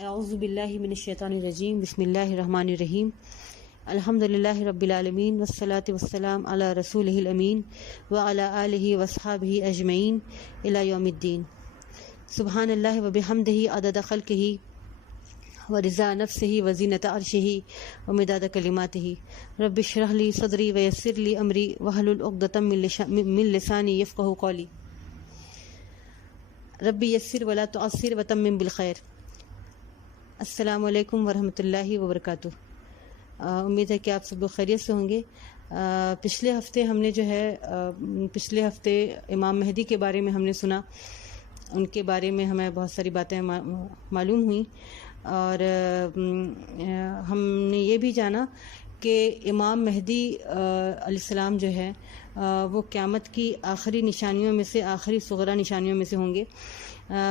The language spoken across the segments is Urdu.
اعوذ باللہ من الشیطان الرجیم بسم اللہ الرحمن الرحیم الحمد للہ رب العالمین والصلاة والسلام علی رسولہ الامین وعلی آلہ واصحابہ اجمعین الی یوم الدین سبحان اللہ وبحمدہ عدد خلقہ ورضا نفسہ وزینۃ عرشہ ومداد کلماتہ رب اشرح لی صدری ویسر لی امری واحلل عقدۃ من لسانی یفقہوا قولی رب یسر ولا تعسر وتمم بالخیر۔ السلام علیکم ورحمۃ اللہ وبرکاتہ۔ امید ہے کہ آپ سب لوگ خیریت سے ہوں گے۔ پچھلے ہفتے امام مہدی کے بارے میں ہم نے سنا، ان کے بارے میں ہمیں بہت ساری باتیں معلوم ہوئیں، اور ہم نے یہ بھی جانا کہ امام مہدی علیہ السلام جو ہے وہ قیامت کی آخری نشانیوں میں سے، آخری صغرا نشانیوں میں سے ہوں گے،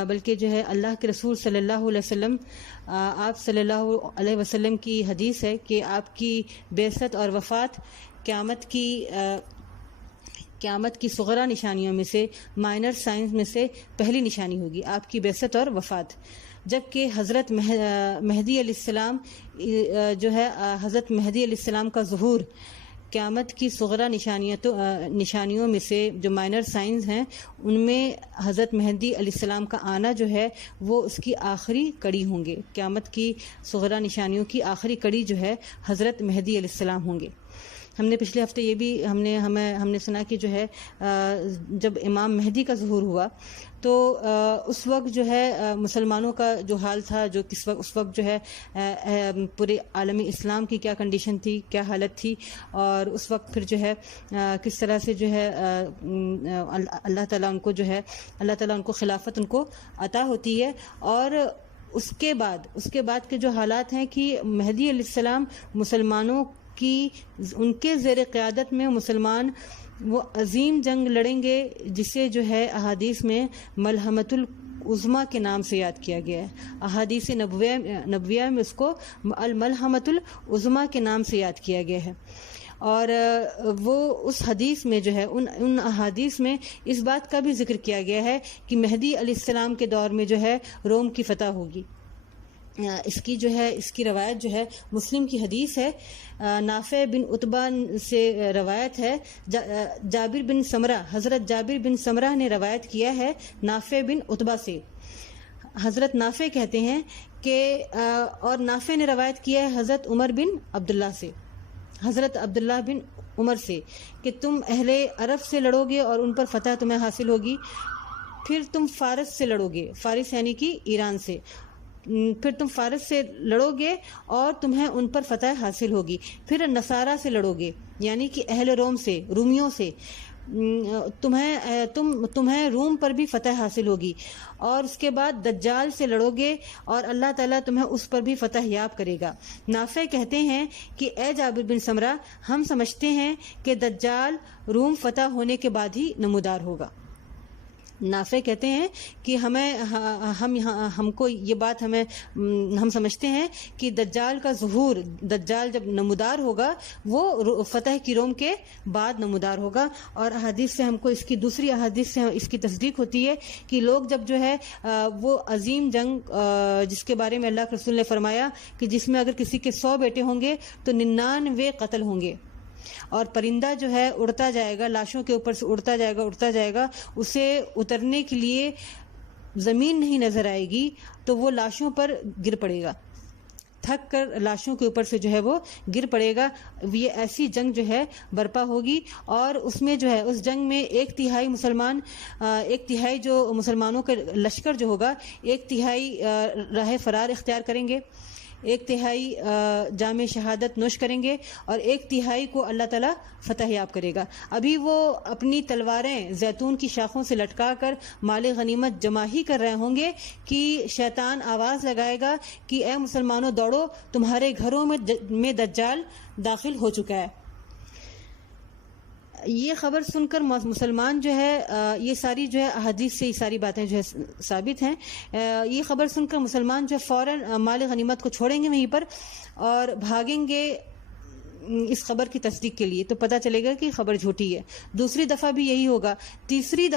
بلکہ جو ہے اللہ کے رسول صلی اللہ علیہ وسلم، آپ صلی اللہ علیہ وسلم کی حدیث ہے کہ آپ کی بعثت اور وفات قیامت کی صغرا نشانیوں میں سے، مائنر سائنس میں سے پہلی نشانی ہوگی آپ کی بعثت اور وفات، جبکہ حضرت مہدی علیہ السلام جو ہے حضرت مہدی علیہ السلام کا ظہور قیامت کی صغرا نشانیوں میں سے، جو مائنر سائنز ہیں، ان میں حضرت مہدی علیہ السلام کا آنا جو ہے وہ اس کی آخری کڑی ہوں گے۔ قیامت کی صغرا نشانیوں کی آخری کڑی جو ہے حضرت مہدی علیہ السلام ہوں گے۔ ہم نے پچھلے ہفتے یہ بھی ہم نے سنا کہ جو ہے جب امام مہدی کا ظہور ہوا تو اس وقت جو ہے مسلمانوں کا جو حال تھا، جو اس وقت جو ہے پورے عالم اسلام کی کیا کنڈیشن تھی، کیا حالت تھی، اور اس وقت پھر جو ہے کس طرح سے جو ہے اللہ تعالیٰ ان کو خلافت ان کو عطا ہوتی ہے، اور اس کے بعد کے جو حالات ہیں کہ مہدی علیہ السلام مسلمانوں کی، ان کے زیر قیادت میں مسلمان وہ عظیم جنگ لڑیں گے جسے جو ہے احادیث میں ملحمۃ العظمیٰ کے نام سے یاد کیا گیا ہے۔ احادیث نبویہ میں اس کو الملحمۃ العظمیٰ کے نام سے یاد کیا گیا ہے، اور وہ اس حدیث میں جو ہے ان احادیث میں اس بات کا بھی ذکر کیا گیا ہے کہ مہدی علیہ السلام کے دور میں جو ہے روم کی فتح ہوگی۔ اس کی روایت جو ہے مسلم کی حدیث ہے، نافع بن عتبہ سے روایت ہے، جابر بن سمرہ، حضرت جابر بن سمرہ نے روایت کیا ہے نافع بن عتبہ سے۔ حضرت نافع کہتے ہیں کہ اور نافع نے روایت کیا ہے حضرت عمر بن عبداللہ سے، حضرت عبداللہ بن عمر سے، کہ تم اہل عرب سے لڑو گے اور ان پر فتح تمہیں حاصل ہوگی، پھر تم فارس سے لڑو گے، فارس یعنی کہ ایران سے، پھر تم فارس سے لڑو گے اور تمہیں ان پر فتح حاصل ہوگی، پھر نصارہ سے لڑو گے یعنی کہ اہل روم سے، رومیوں سے، تمہیں روم پر بھی فتح حاصل ہوگی، اور اس کے بعد دجال سے لڑو گے اور اللہ تعالیٰ تمہیں اس پر بھی فتح یاب کرے گا۔ نافع کہتے ہیں کہ اے جابر بن سمرہ، ہم سمجھتے ہیں کہ دجال روم فتح ہونے کے بعد ہی نمودار ہوگا۔ نافع کہتے ہیں کہ ہم سمجھتے ہیں کہ دجال کا ظہور، دجال جب نمودار ہوگا وہ فتح کی روم کے بعد نمودار ہوگا، اور احادیث سے ہم کو اس کی دوسری احادیث سے اس کی تصدیق ہوتی ہے کہ لوگ جب جو ہے وہ عظیم جنگ جس کے بارے میں اللہ کے رسول نے فرمایا کہ جس میں اگر کسی کے 100 بیٹے ہوں گے تو 99 قتل ہوں گے، اور پرندہ جو ہے اڑتا جائے گا، لاشوں کے اوپر سے اڑتا جائے گا، اسے اترنے کے لیے زمین نہیں نظر آئے گی تو وہ لاشوں پر گر پڑے گا، تھک کر لاشوں کے اوپر سے جو ہے وہ گر پڑے گا۔ یہ ایسی جنگ جو ہے برپا ہوگی، اور اس میں جو ہے اس جنگ میں ایک تہائی جو مسلمانوں کا لشکر جو ہوگا، ایک تہائی راہ فرار اختیار کریں گے، ایک تہائی جام شہادت نوش کریں گے، اور ایک تہائی کو اللہ تعالیٰ فتح یاب کرے گا۔ ابھی وہ اپنی تلواریں زیتون کی شاخوں سے لٹکا کر مال غنیمت جمع ہی کر رہے ہوں گے کہ شیطان آواز لگائے گا کہ اے مسلمانوں دوڑو، تمہارے گھروں میں دجال داخل ہو چکا ہے۔ یہ خبر سن کر مسلمان جو ہے یہ ساری جو ہے احادیث سے یہ ساری باتیں جو ہے ثابت ہیں، یہ خبر سن کر مسلمان جو ہے فوراً مال غنیمت کو چھوڑیں گے وہیں پر اور بھاگیں گے اس خبر کی تصدیق کے لیے، تو پتہ چلے گا کہ خبر جھوٹی ہے۔ دوسری دفعہ بھی یہی ہوگا، تیسری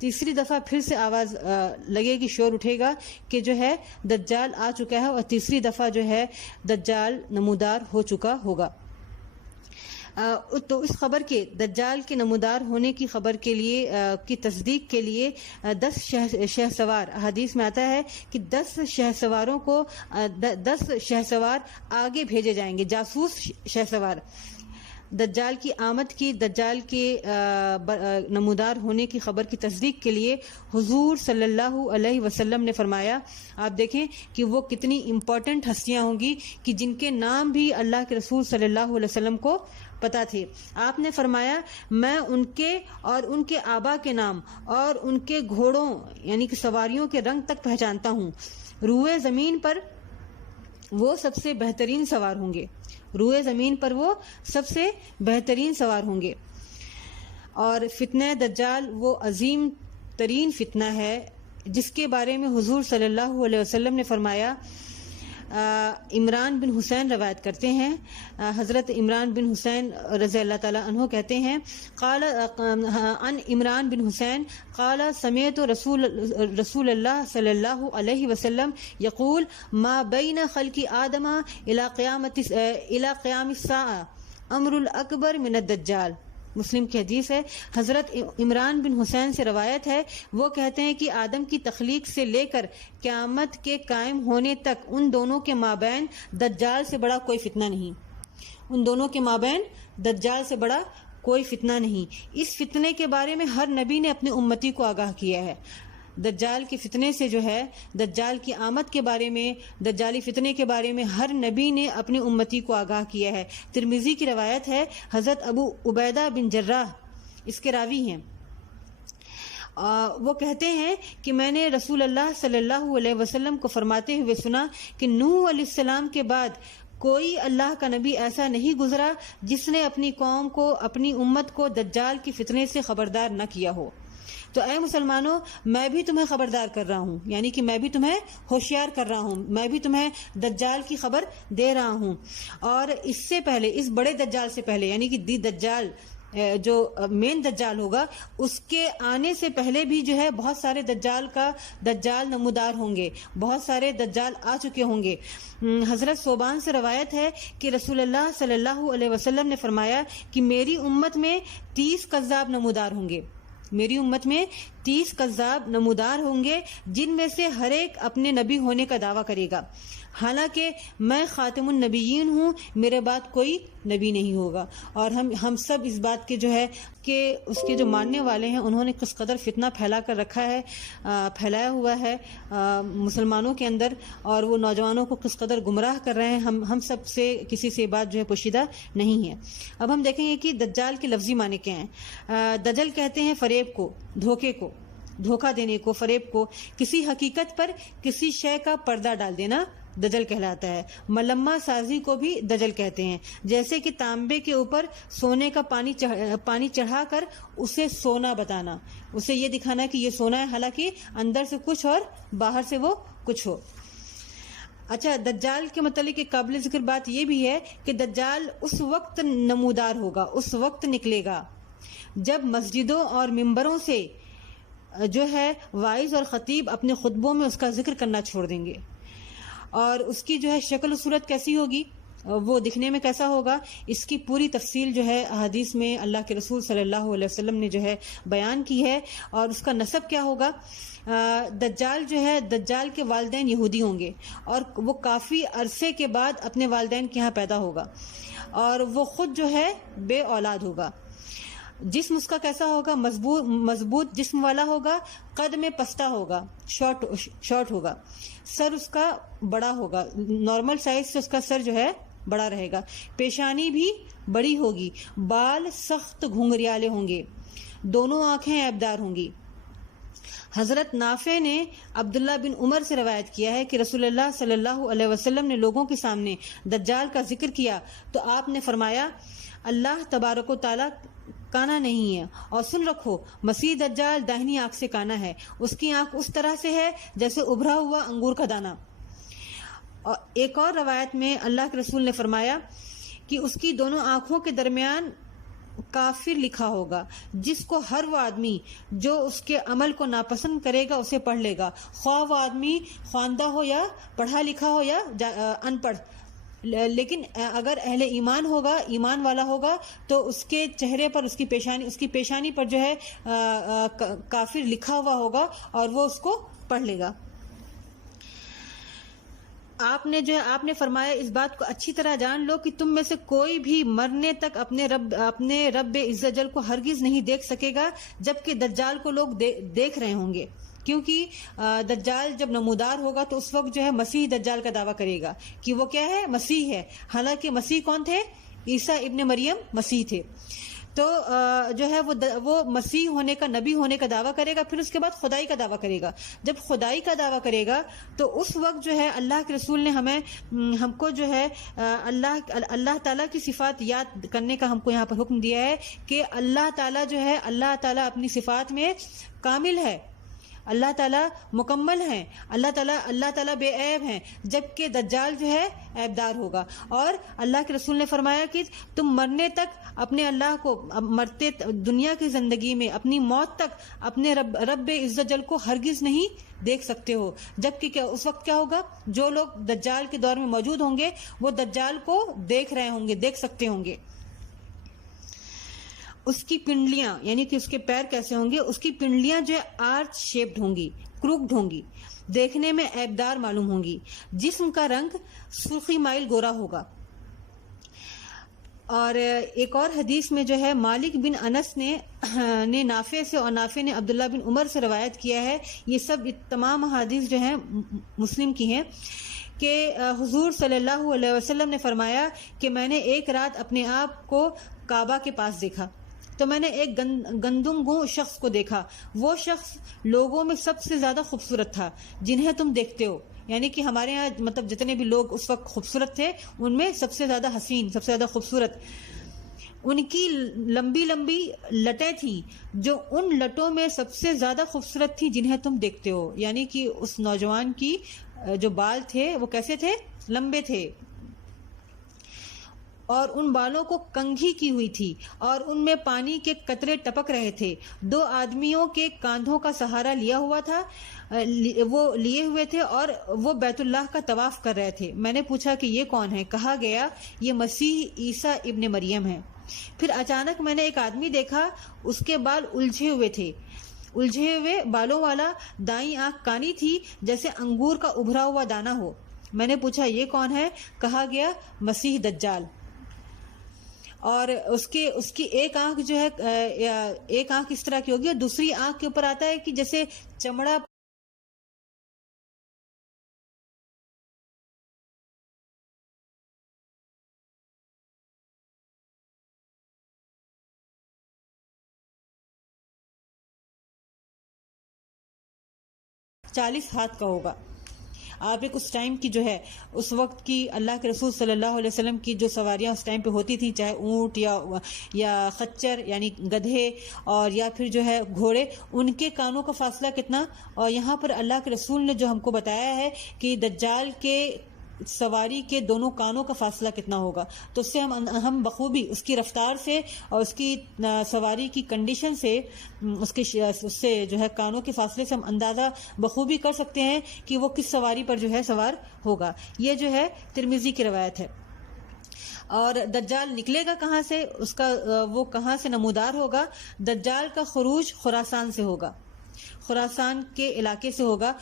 تیسری دفعہ پھر سے آواز لگے گی، شور اٹھے گا کہ جو ہے دجال آ چکا ہے، اور تیسری دفعہ جو ہے دجال نمودار ہو چکا ہوگا۔ تو اس خبر کے دجال کے نمودار ہونے کی خبر کے لیے کی تصدیق کے لیے 10 شہسوار، حدیث میں آتا ہے کہ 10 شہسواروں کو 10 شہسوار آگے بھیجے جائیں گے، جاسوس شہسوار، دجال کی آمد کی، دجال کے نمودار ہونے کی خبر کی تصدیق کے لیے حضور صلی اللہ علیہ وسلم نے فرمایا۔ آپ دیکھیں کہ وہ کتنی امپورٹنٹ ہستیاں ہوں گی کہ جن کے نام بھی اللہ کے رسول صلی اللہ علیہ وسلم کو پتا تھے۔ آپ نے فرمایا میں ان کے اور ان کے آبا کے نام اور ان کے گھوڑوں یعنی کہ سواریوں کے رنگ تک پہچانتا ہوں۔ روئے زمین پر وہ سب سے بہترین سوار ہوں گے، روئے زمین پر وہ سب سے بہترین سوار ہوں گے۔ اور فتنہ دجال وہ عظیم ترین فتنہ ہے جس کے بارے میں حضور صلی اللہ علیہ وسلم نے فرمایا۔ عمران بن حسین روایت کرتے ہیں، حضرت عمران بن حسین رضی اللہ تعالیٰ عنہ کہتے ہیں، قال عن عمران بن حسین قال سمعت رسول اللہ صلی اللہ علیہ وسلم یقول ما بین خلق آدم الى قیام الساعہ امر الاکبر من الدجال۔ مسلم کی حدیث ہے، حضرت عمران بن حسین سے روایت ہے، وہ کہتے ہیں کہ آدم کی تخلیق سے لے کر قیامت کے قائم ہونے تک ان دونوں کے مابین دجال سے بڑا کوئی فتنہ نہیں، ان دونوں کے مابین دجال سے بڑا کوئی فتنہ نہیں۔ اس فتنے کے بارے میں ہر نبی نے اپنی امتی کو آگاہ کیا ہے۔ دجال کے فتنے سے جو ہے، دجال کی آمد کے بارے میں، دجالی فتنے کے بارے میں ہر نبی نے اپنی امتی کو آگاہ کیا ہے۔ ترمذی کی روایت ہے، حضرت ابو عبیدہ بن جراح اس کے راوی ہیں، وہ کہتے ہیں کہ میں نے رسول اللہ صلی اللہ علیہ وسلم کو فرماتے ہوئے سنا کہ نوح علیہ السلام کے بعد کوئی اللہ کا نبی ایسا نہیں گزرا جس نے اپنی قوم کو، اپنی امت کو دجال کی فتنے سے خبردار نہ کیا ہو۔ تو اے مسلمانوں، میں بھی تمہیں خبردار کر رہا ہوں، یعنی کہ میں بھی تمہیں ہوشیار کر رہا ہوں، میں بھی تمہیں دجال کی خبر دے رہا ہوں۔ اور اس سے پہلے، اس بڑے دجال سے پہلے، یعنی کہ دجال جو مین دجال ہوگا، اس کے آنے سے پہلے بھی جو ہے بہت سارے دجال نمودار ہوں گے، بہت سارے دجال آ چکے ہوں گے۔ حضرت صوبان سے روایت ہے کہ رسول اللہ صلی اللہ علیہ وسلم نے فرمایا کہ میری امت میں 30 کذاب نمودار ہوں گے، میری امت میں 30 کذاب نمودار ہوں گے، جن میں سے ہر ایک اپنے نبی ہونے کا دعویٰ کرے گا، حالانکہ میں خاتم النبیین ہوں، میرے بعد کوئی نبی نہیں ہوگا۔ اور ہم سب اس بات کے جو ہے کہ اس کے جو ماننے والے ہیں انہوں نے کس قدر فتنہ پھیلا کر رکھا ہے، پھیلایا ہوا ہے مسلمانوں کے اندر، اور وہ نوجوانوں کو کس قدر گمراہ کر رہے ہیں، ہم سب سے کسی سے بات جو ہے پوشیدہ نہیں ہے۔ اب ہم دیکھیں گے کہ دجال کے لفظی معنی کیا ہیں۔ دجل کہتے ہیں فریب کو، دھوکے کو، دھوکہ دینے کو، فریب کو، کسی حقیقت پر کسی شے کا پردہ ڈال دینا دجل کہلاتا ہے۔ ملمہ سازی کو بھی دجل کہتے ہیں، جیسے کہ تانبے کے اوپر سونے کا پانی چڑھا کر اسے سونا بتانا، اسے یہ دکھانا کہ یہ سونا ہے، حالانکہ اندر سے کچھ اور باہر سے وہ کچھ ہو۔ اچھا، دجال کے متعلق ایک قابل ذکر بات یہ بھی ہے کہ دجال اس وقت نمودار ہوگا، اس وقت نکلے گا جب مسجدوں اور ممبروں سے جو ہے وائز اور خطیب اپنے خطبوں میں اس کا ذکر کرنا چھوڑ دیں گے، اور اس کی جو ہے شکل و صورت کیسی ہوگی، وہ دکھنے میں کیسا ہوگا، اس کی پوری تفصیل جو ہے احادیث میں اللہ کے رسول صلی اللہ علیہ وسلم نے جو ہے بیان کی ہے، اور اس کا نسب کیا ہوگا۔ دجال جو ہے، دجال کے والدین یہودی ہوں گے، اور وہ کافی عرصے کے بعد اپنے والدین کے ہاں پیدا ہوگا، اور وہ خود جو ہے بے اولاد ہوگا۔ جسم اس کا کیسا ہوگا، مضبوط جسم والا ہوگا، قد میں پستہ ہوگا، شارٹ ہوگا، سر اس کا بڑا ہوگا، نارمل سائز سے اس کا سر جو ہے بڑا رہے گا، پیشانی بھی بڑی ہوگی، بال سخت گھنگریالے ہوں گے، دونوں آنکھیں عیبدار ہوں گی۔ حضرت نافع نے عبداللہ بن عمر سے روایت کیا ہے کہ رسول اللہ صلی اللہ علیہ وسلم نے لوگوں کے سامنے دجال کا ذکر کیا تو آپ نے فرمایا اللہ تبارک و تعالیٰ کانا نہیں ہے، اور سن رکھو مسیح دجال داہنی آنکھ سے کانا ہے، اس کی آنکھ اس طرح سے ہے جیسے ابھرا ہوا انگور کا دانہ۔ اور ایک اور روایت میں اللہ کے رسول نے فرمایا کہ اس کی دونوں آنکھوں کے درمیان کافر لکھا ہوگا، جس کو ہر وہ آدمی جو اس کے عمل کو ناپسند کرے گا اسے پڑھ لے گا، خواہ وہ آدمی خواندہ ہو یا پڑھا لکھا ہو یا ان پڑھ۔ لیکن اگر اہل ایمان ہوگا، ایمان والا ہوگا، تو اس کے چہرے پر، اس کی پیشانی پر جو ہے کافر لکھا ہوا ہوگا اور وہ اس کو پڑھ لے گا۔ آپ نے فرمایا اس بات کو اچھی طرح جان لو کہ تم میں سے کوئی بھی مرنے تک اپنے رب عز جل کو ہرگز نہیں دیکھ سکے گا جبکہ دجال کو لوگ دیکھ رہے ہوں گے، کیونکہ دجال جب نمودار ہوگا تو اس وقت جو ہے مسیح دجال کا دعویٰ کرے گا کہ وہ کیا ہے، مسیح ہے، حالانکہ مسیح کون تھے؟ عیسیٰ ابن مریم مسیح تھے۔ تو جو ہے وہ مسیح ہونے کا، نبی ہونے کا دعویٰ کرے گا، پھر اس کے بعد خدائی کا دعویٰ کرے گا۔ جب خدائی کا دعویٰ کرے گا تو اس وقت جو ہے اللہ کے رسول نے ہم کو جو ہے اللہ تعالیٰ کی صفات یاد کرنے کا ہم کو یہاں پر حکم دیا ہے کہ اللہ تعالیٰ جو ہے، اللہ تعالیٰ اپنی صفات میں کامل ہے، اللہ تعالیٰ مکمل ہیں، اللہ تعالیٰ بے عیب ہیں، جبکہ دجال جو ہے عیب دار ہوگا۔ اور اللہ کے رسول نے فرمایا کہ تم مرنے تک اپنے اللہ کو، دنیا کی زندگی میں اپنی موت تک اپنے رب عز جل کو ہرگز نہیں دیکھ سکتے ہو، جبکہ اس وقت کیا ہوگا، جو لوگ دجال کے دور میں موجود ہوں گے وہ دجال کو دیکھ رہے ہوں گے، دیکھ سکتے ہوں گے۔ اس کی پنڈلیاں، یعنی کہ اس کے پیر کیسے ہوں گے، اس کی پنڈلیاں جو ہے آرچ شیپڈ ہوں گی، کروکڈ ہوں گی، دیکھنے میں عیبدار معلوم ہوں گی، جسم کا رنگ سرخی مائل گورا ہوگا۔ اور ایک اور حدیث میں جو ہے مالک بن انس نے نافع سے، اور نافع نے عبداللہ بن عمر سے روایت کیا ہے، یہ سب تمام حدیث جو ہیں مسلم کی ہیں، کہ حضور صلی اللہ علیہ وسلم نے فرمایا کہ میں نے ایک رات اپنے آپ کو کعبہ کے پاس دیکھا تو میں نے ایک گندم گوں شخص کو دیکھا، وہ شخص لوگوں میں سب سے زیادہ خوبصورت تھا جنہیں تم دیکھتے ہو، یعنی کہ ہمارے ہاں مطلب جتنے بھی لوگ اس وقت خوبصورت تھے ان میں سب سے زیادہ حسین، سب سے زیادہ خوبصورت۔ ان کی لمبی لمبی لٹیں تھیں جو ان لٹوں میں سب سے زیادہ خوبصورت تھی جنہیں تم دیکھتے ہو، یعنی کہ اس نوجوان کی جو بال تھے وہ کیسے تھے؟ لمبے تھے، اور ان بالوں کو کنگھی کی ہوئی تھی اور ان میں پانی کے قطرے ٹپک رہے تھے۔ دو آدمیوں کے کاندھوں کا سہارا لیا ہوا تھا، وہ لیے ہوئے تھے اور وہ بیت اللہ کا طواف کر رہے تھے۔ میں نے پوچھا کہ یہ کون ہے؟ کہا گیا یہ مسیح عیسیٰ ابن مریم ہے۔ پھر اچانک میں نے ایک آدمی دیکھا، اس کے بال الجھے ہوئے تھے، الجھے ہوئے بالوں والا، دائیں آنکھ کانی تھی جیسے انگور کا ابھرا ہوا دانہ ہو۔ میں نے پوچھا یہ کون ہے؟ کہا گیا مسیح دجال۔ اور اس کی ایک آنکھ جو ہے، ایک آنکھ اس طرح کی ہوگی اور دوسری آنکھ کے اوپر آتا ہے کہ جیسے چمڑا چالیس ہاتھ کا ہوگا۔ آپ ایک اس ٹائم کی جو ہے، اس وقت کی اللہ کے رسول صلی اللہ علیہ وسلم کی جو سواریاں اس ٹائم پہ ہوتی تھیں، چاہے اونٹ یا خچر یعنی گدھے اور یا پھر جو ہے گھوڑے، ان کے کانوں کا فاصلہ کتنا، اور یہاں پر اللہ کے رسول نے جو ہم کو بتایا ہے کہ دجال کے سواری کے دونوں کانوں کا فاصلہ کتنا ہوگا، تو اس سے ہم بخوبی اس کی رفتار سے اور اس کی سواری کی کنڈیشن سے، اس سے جو ہے کانوں کے فاصلے سے ہم اندازہ بخوبی کر سکتے ہیں کہ وہ کس سواری پر جو ہے سوار ہوگا۔ یہ جو ہے ترمذی کی روایت ہے۔ اور دجال نکلے گا کہاں سے، اس کا وہ کہاں سے نمودار ہوگا؟ دجال کا خروج خراسان سے ہوگا، خراسان کے علاقے سے ہوگا۔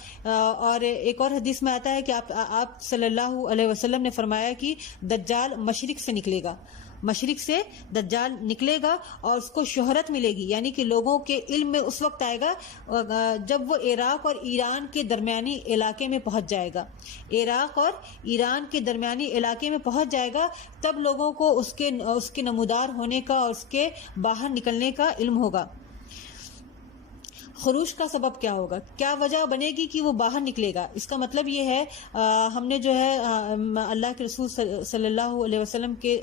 اور ایک اور حدیث میں آتا ہے کہ آپ صلی اللہ علیہ وسلم نے فرمایا کہ دجال مشرق سے نکلے گا، مشرق سے دجال نکلے گا اور اس کو شہرت ملے گی، یعنی کہ لوگوں کے علم میں اس وقت آئے گا جب وہ عراق اور ایران کے درمیانی علاقے میں پہنچ جائے گا۔ عراق اور ایران کے درمیانی علاقے میں پہنچ جائے گا، تب لوگوں کو اس کے نمودار ہونے کا اور اس کے باہر نکلنے کا علم ہوگا۔ خروج کا سبب کیا ہوگا، کیا وجہ بنے گی کہ وہ باہر نکلے گا؟ اس کا مطلب یہ ہے، ہم نے جو ہے اللہ کے رسول صلی اللہ علیہ وسلم کے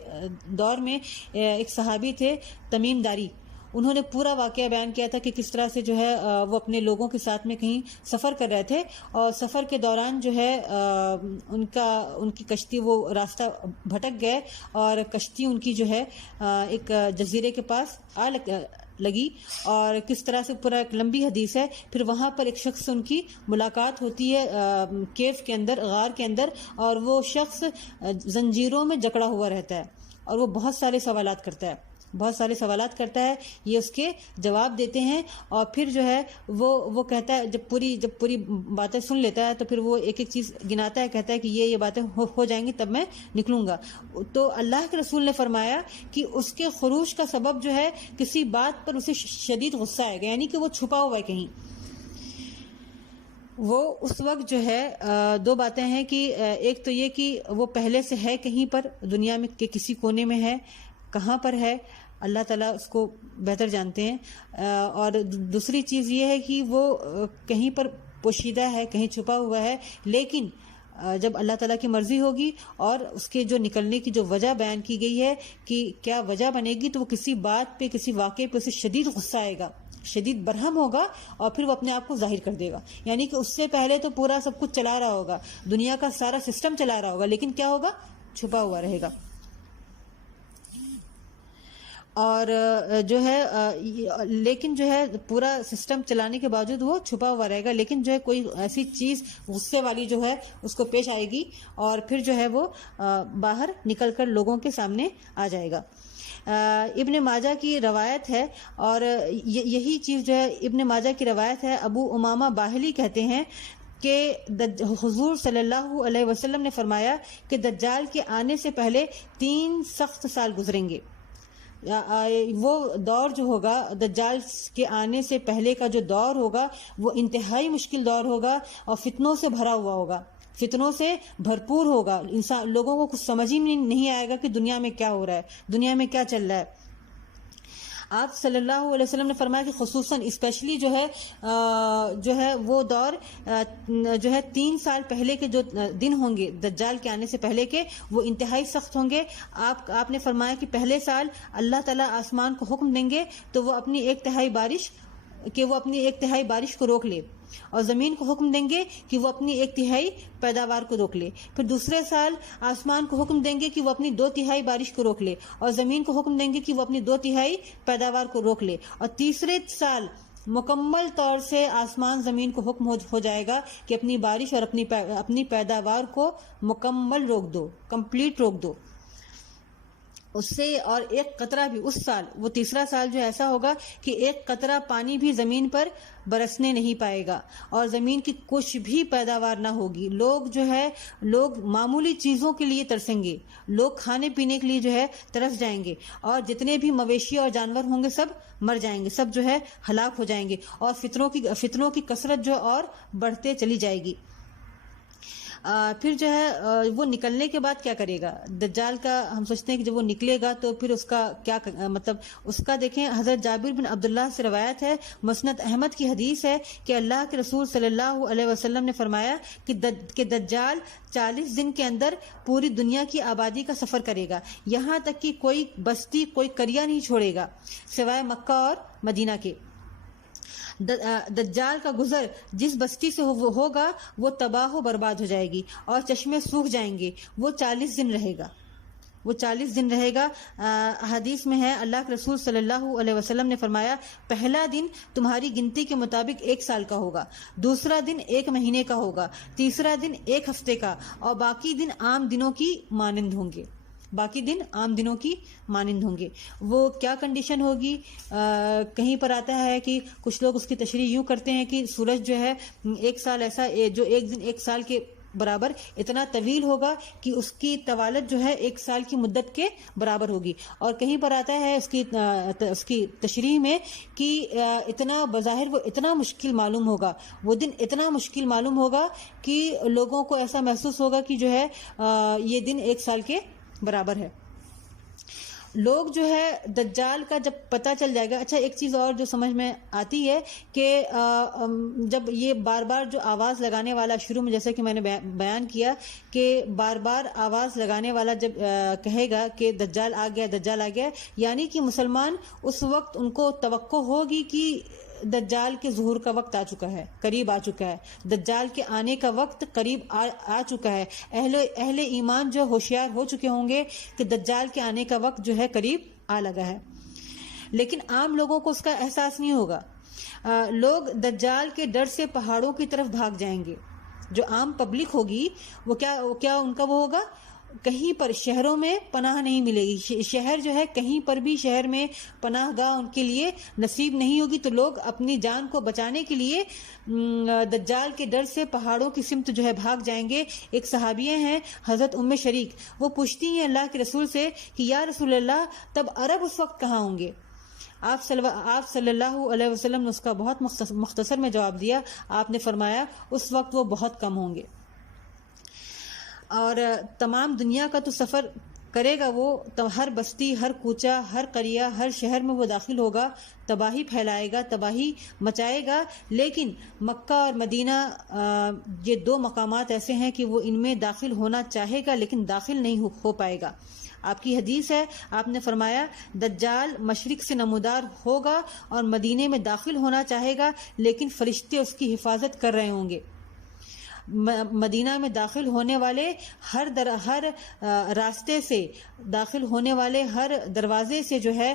دور میں ایک صحابی تھے تمیم داری، انہوں نے پورا واقعہ بیان کیا تھا کہ کس طرح سے جو ہے وہ اپنے لوگوں کے ساتھ میں کہیں سفر کر رہے تھے اور سفر کے دوران جو ہے ان کی کشتی وہ راستہ بھٹک گئے اور کشتی ان کی جو ہے ایک جزیرے کے پاس لگی اور کس طرح سے پورا ایک لمبی حدیث ہے. پھر وہاں پر ایک شخص سے ان کی ملاقات ہوتی ہے کیف کے اندر, غار کے اندر, اور وہ شخص زنجیروں میں جکڑا ہوا رہتا ہے اور وہ بہت سارے سوالات کرتا ہے. یہ اس کے جواب دیتے ہیں اور پھر جو ہے وہ کہتا ہے جب پوری باتیں سن لیتا ہے تو پھر وہ ایک ایک چیز گناتا ہے, کہتا ہے کہ یہ باتیں ہو جائیں گی تب میں نکلوں گا. تو اللہ کے رسول نے فرمایا کہ اس کے خروج کا سبب جو ہے کسی بات پر اسے شدید غصہ آئے گا, یعنی کہ وہ چھپا ہوا ہے کہیں. وہ اس وقت جو ہے دو باتیں ہیں کہ ایک تو یہ کہ وہ پہلے سے ہے کہیں پر دنیا میں کہ کسی کونے میں ہے, کہاں پر ہے اللہ تعالیٰ اس کو بہتر جانتے ہیں, اور دوسری چیز یہ ہے کہ وہ کہیں پر پوشیدہ ہے, کہیں چھپا ہوا ہے, لیکن جب اللہ تعالیٰ کی مرضی ہوگی اور اس کے جو نکلنے کی جو وجہ بیان کی گئی ہے کہ کیا وجہ بنے گی, تو وہ کسی بات پہ کسی واقعے پہ اسے شدید غصہ آئے گا, شدید برہم ہوگا اور پھر وہ اپنے آپ کو ظاہر کر دے گا. یعنی کہ اس سے پہلے تو پورا سب کچھ چلا رہا ہوگا, دنیا کا سارا سسٹم چلا رہا ہوگا, لیکن کیا ہوگا, چھپا ہوا رہے گا. اور جو ہے لیکن جو ہے پورا سسٹم چلانے کے باوجود وہ چھپا ہوا رہے گا, لیکن جو ہے کوئی ایسی چیز غصے والی جو ہے اس کو پیش آئے گی اور پھر جو ہے وہ باہر نکل کر لوگوں کے سامنے آ جائے گا. ابن ماجہ کی روایت ہے اور یہی چیز جو ہے ابن ماجہ کی روایت ہے. ابو امامہ باہلی کہتے ہیں کہ حضور صلی اللہ علیہ وسلم نے فرمایا کہ دجال کے آنے سے پہلے 3 سخت سال گزریں گے. وہ دور جو ہوگا دجال کے آنے سے پہلے کا جو دور ہوگا وہ انتہائی مشکل دور ہوگا اور فتنوں سے بھرا ہوا ہوگا, فتنوں سے بھرپور ہوگا. لوگوں کو کچھ سمجھ ہی نہیں آئے گا کہ دنیا میں کیا ہو رہا ہے, دنیا میں کیا چل رہا ہے. آپ صلی اللہ علیہ وسلم نے فرمایا کہ خصوصاً اسپیشلی جو ہے وہ دور جو ہے 3 سال پہلے کے جو دن ہوں گے دجال کے آنے سے پہلے کے, وہ انتہائی سخت ہوں گے. آپ نے فرمایا کہ پہلے سال اللہ تعالیٰ آسمان کو حکم دیں گے تو وہ اپنی 1/3 بارش کو روک لے, اور زمین کو حکم دیں گے کہ وہ اپنی 1/3 پیداوار کو روک لے. پھر دوسرے سال آسمان کو حکم دیں گے کہ وہ اپنی 2/3 بارش کو روک لے, اور زمین کو حکم دیں گے کہ وہ اپنی 2/3 پیداوار کو روک لے. اور تیسرے سال مکمل طور سے آسمان زمین کو حکم ہو جائے گا کہ اپنی بارش اور اپنی پیداوار کو مکمل روک دو, کمپلیٹ روک دو. اس سے اور ایک قطرہ بھی اس سال, وہ تیسرا سال جو ایسا ہوگا کہ ایک قطرہ پانی بھی زمین پر برسنے نہیں پائے گا اور زمین کی کچھ بھی پیداوار نہ ہوگی. لوگ معمولی چیزوں کے لیے ترسیں گے, لوگ کھانے پینے کے لیے جو ہے ترس جائیں گے, اور جتنے بھی مویشی اور جانور ہوں گے سب مر جائیں گے, سب جو ہے ہلاک ہو جائیں گے, اور فتنوں کی کثرت جو اور بڑھتے چلی جائے گی. پھر جو ہے وہ نکلنے کے بعد کیا کرے گا دجال کا, ہم سوچتے ہیں کہ جب وہ نکلے گا تو پھر اس کا کیا مطلب اس کا دیکھیں. حضرت جابر بن عبداللہ سے روایت ہے, مسند احمد کی حدیث ہے کہ اللہ کے رسول صلی اللہ علیہ وسلم نے فرمایا کہ دجال 40 دن کے اندر پوری دنیا کی آبادی کا سفر کرے گا, یہاں تک کہ کوئی بستی کوئی قریہ نہیں چھوڑے گا سوائے مکہ اور مدینہ کے. دجال کا گزر جس بستی سے ہوگا وہ تباہ و برباد ہو جائے گی اور چشمے سوکھ جائیں گے. وہ 40 دن رہے گا. حدیث میں ہے اللہ کے رسول صلی اللہ علیہ وسلم نے فرمایا پہلا دن تمہاری گنتی کے مطابق 1 سال کا ہوگا, دوسرا دن 1 مہینے کا ہوگا, تیسرا دن 1 ہفتے کا, اور باقی دن عام دنوں کی مانند ہوں گے. وہ کیا کنڈیشن ہوگی, کہیں پر آتا ہے کہ کچھ لوگ اس کی تشریح یوں کرتے ہیں کہ سورج جو ہے 1 سال ایسا جو ایک دن 1 سال کے برابر اتنا طویل ہوگا کہ اس کی طوالت جو ہے 1 سال کی مدت کے برابر ہوگی. اور کہیں پر آتا ہے اس کی تشریح میں کہ اتنا بظاہر وہ اتنا مشکل معلوم ہوگا, وہ دن اتنا مشکل معلوم ہوگا کہ لوگوں کو ایسا محسوس ہوگا کہ جو ہے یہ دن 1 سال کے برابر ہے. لوگ جو ہے دجال کا جب پتہ چل جائے گا. اچھا ایک چیز اور جو سمجھ میں آتی ہے کہ جب یہ بار بار جو آواز لگانے والا شروع میں جیسے کہ میں نے بیان کیا کہ بار بار آواز لگانے والا جب کہے گا کہ دجال آ گیا دجال آ گیا، یعنی کہ مسلمان اس وقت ان کو توقع ہوگی کہ دجال کے ظہور کا وقت آ چکا ہے، قریب آ چکا ہے، دجال کے آنے کا وقت قریب آ چکا ہے. اہل ایمان جو ہوشیار ہو چکے ہوں گے کہ دجال کے آنے کا وقت جو ہے قریب آ لگا ہے. لیکن عام لوگوں کو اس کا احساس نہیں ہوگا. لوگ دجال کے ڈر سے پہاڑوں کی طرف بھاگ جائیں گے. جو عام پبلک ہوگی وہ کیا ان کا وہ ہوگا، کہیں پر شہروں میں پناہ نہیں ملے گی. شہر جو ہے کہیں پر بھی شہر میں پناہ گاہ ان کے لیے نصیب نہیں ہوگی. تو لوگ اپنی جان کو بچانے کے لیے دجال کے ڈر سے پہاڑوں کی سمت جو ہے بھاگ جائیں گے. ایک صحابیہ ہیں حضرت ام شریک، وہ پوچھتی ہیں اللہ کے رسول سے کہ یا رسول اللہ تب عرب اس وقت کہاں ہوں گے؟ آپ صلی اللہ علیہ وسلم نے اس کا بہت مختصر میں جواب دیا. آپ نے فرمایا اس وقت وہ بہت کم ہوں گے. اور تمام دنیا کا تو سفر کرے گا وہ، ہر بستی، ہر کوچہ، ہر قریہ، ہر شہر میں وہ داخل ہوگا، تباہی پھیلائے گا، تباہی مچائے گا. لیکن مکہ اور مدینہ یہ دو مقامات ایسے ہیں کہ وہ ان میں داخل ہونا چاہے گا لیکن داخل نہیں ہو پائے گا. آپ کی حدیث ہے، آپ نے فرمایا دجال مشرق سے نمودار ہوگا اور مدینے میں داخل ہونا چاہے گا لیکن فرشتے اس کی حفاظت کر رہے ہوں گے. مدینہ میں داخل ہونے والے ہر راستے سے داخل ہونے والے ہر دروازے سے جو ہے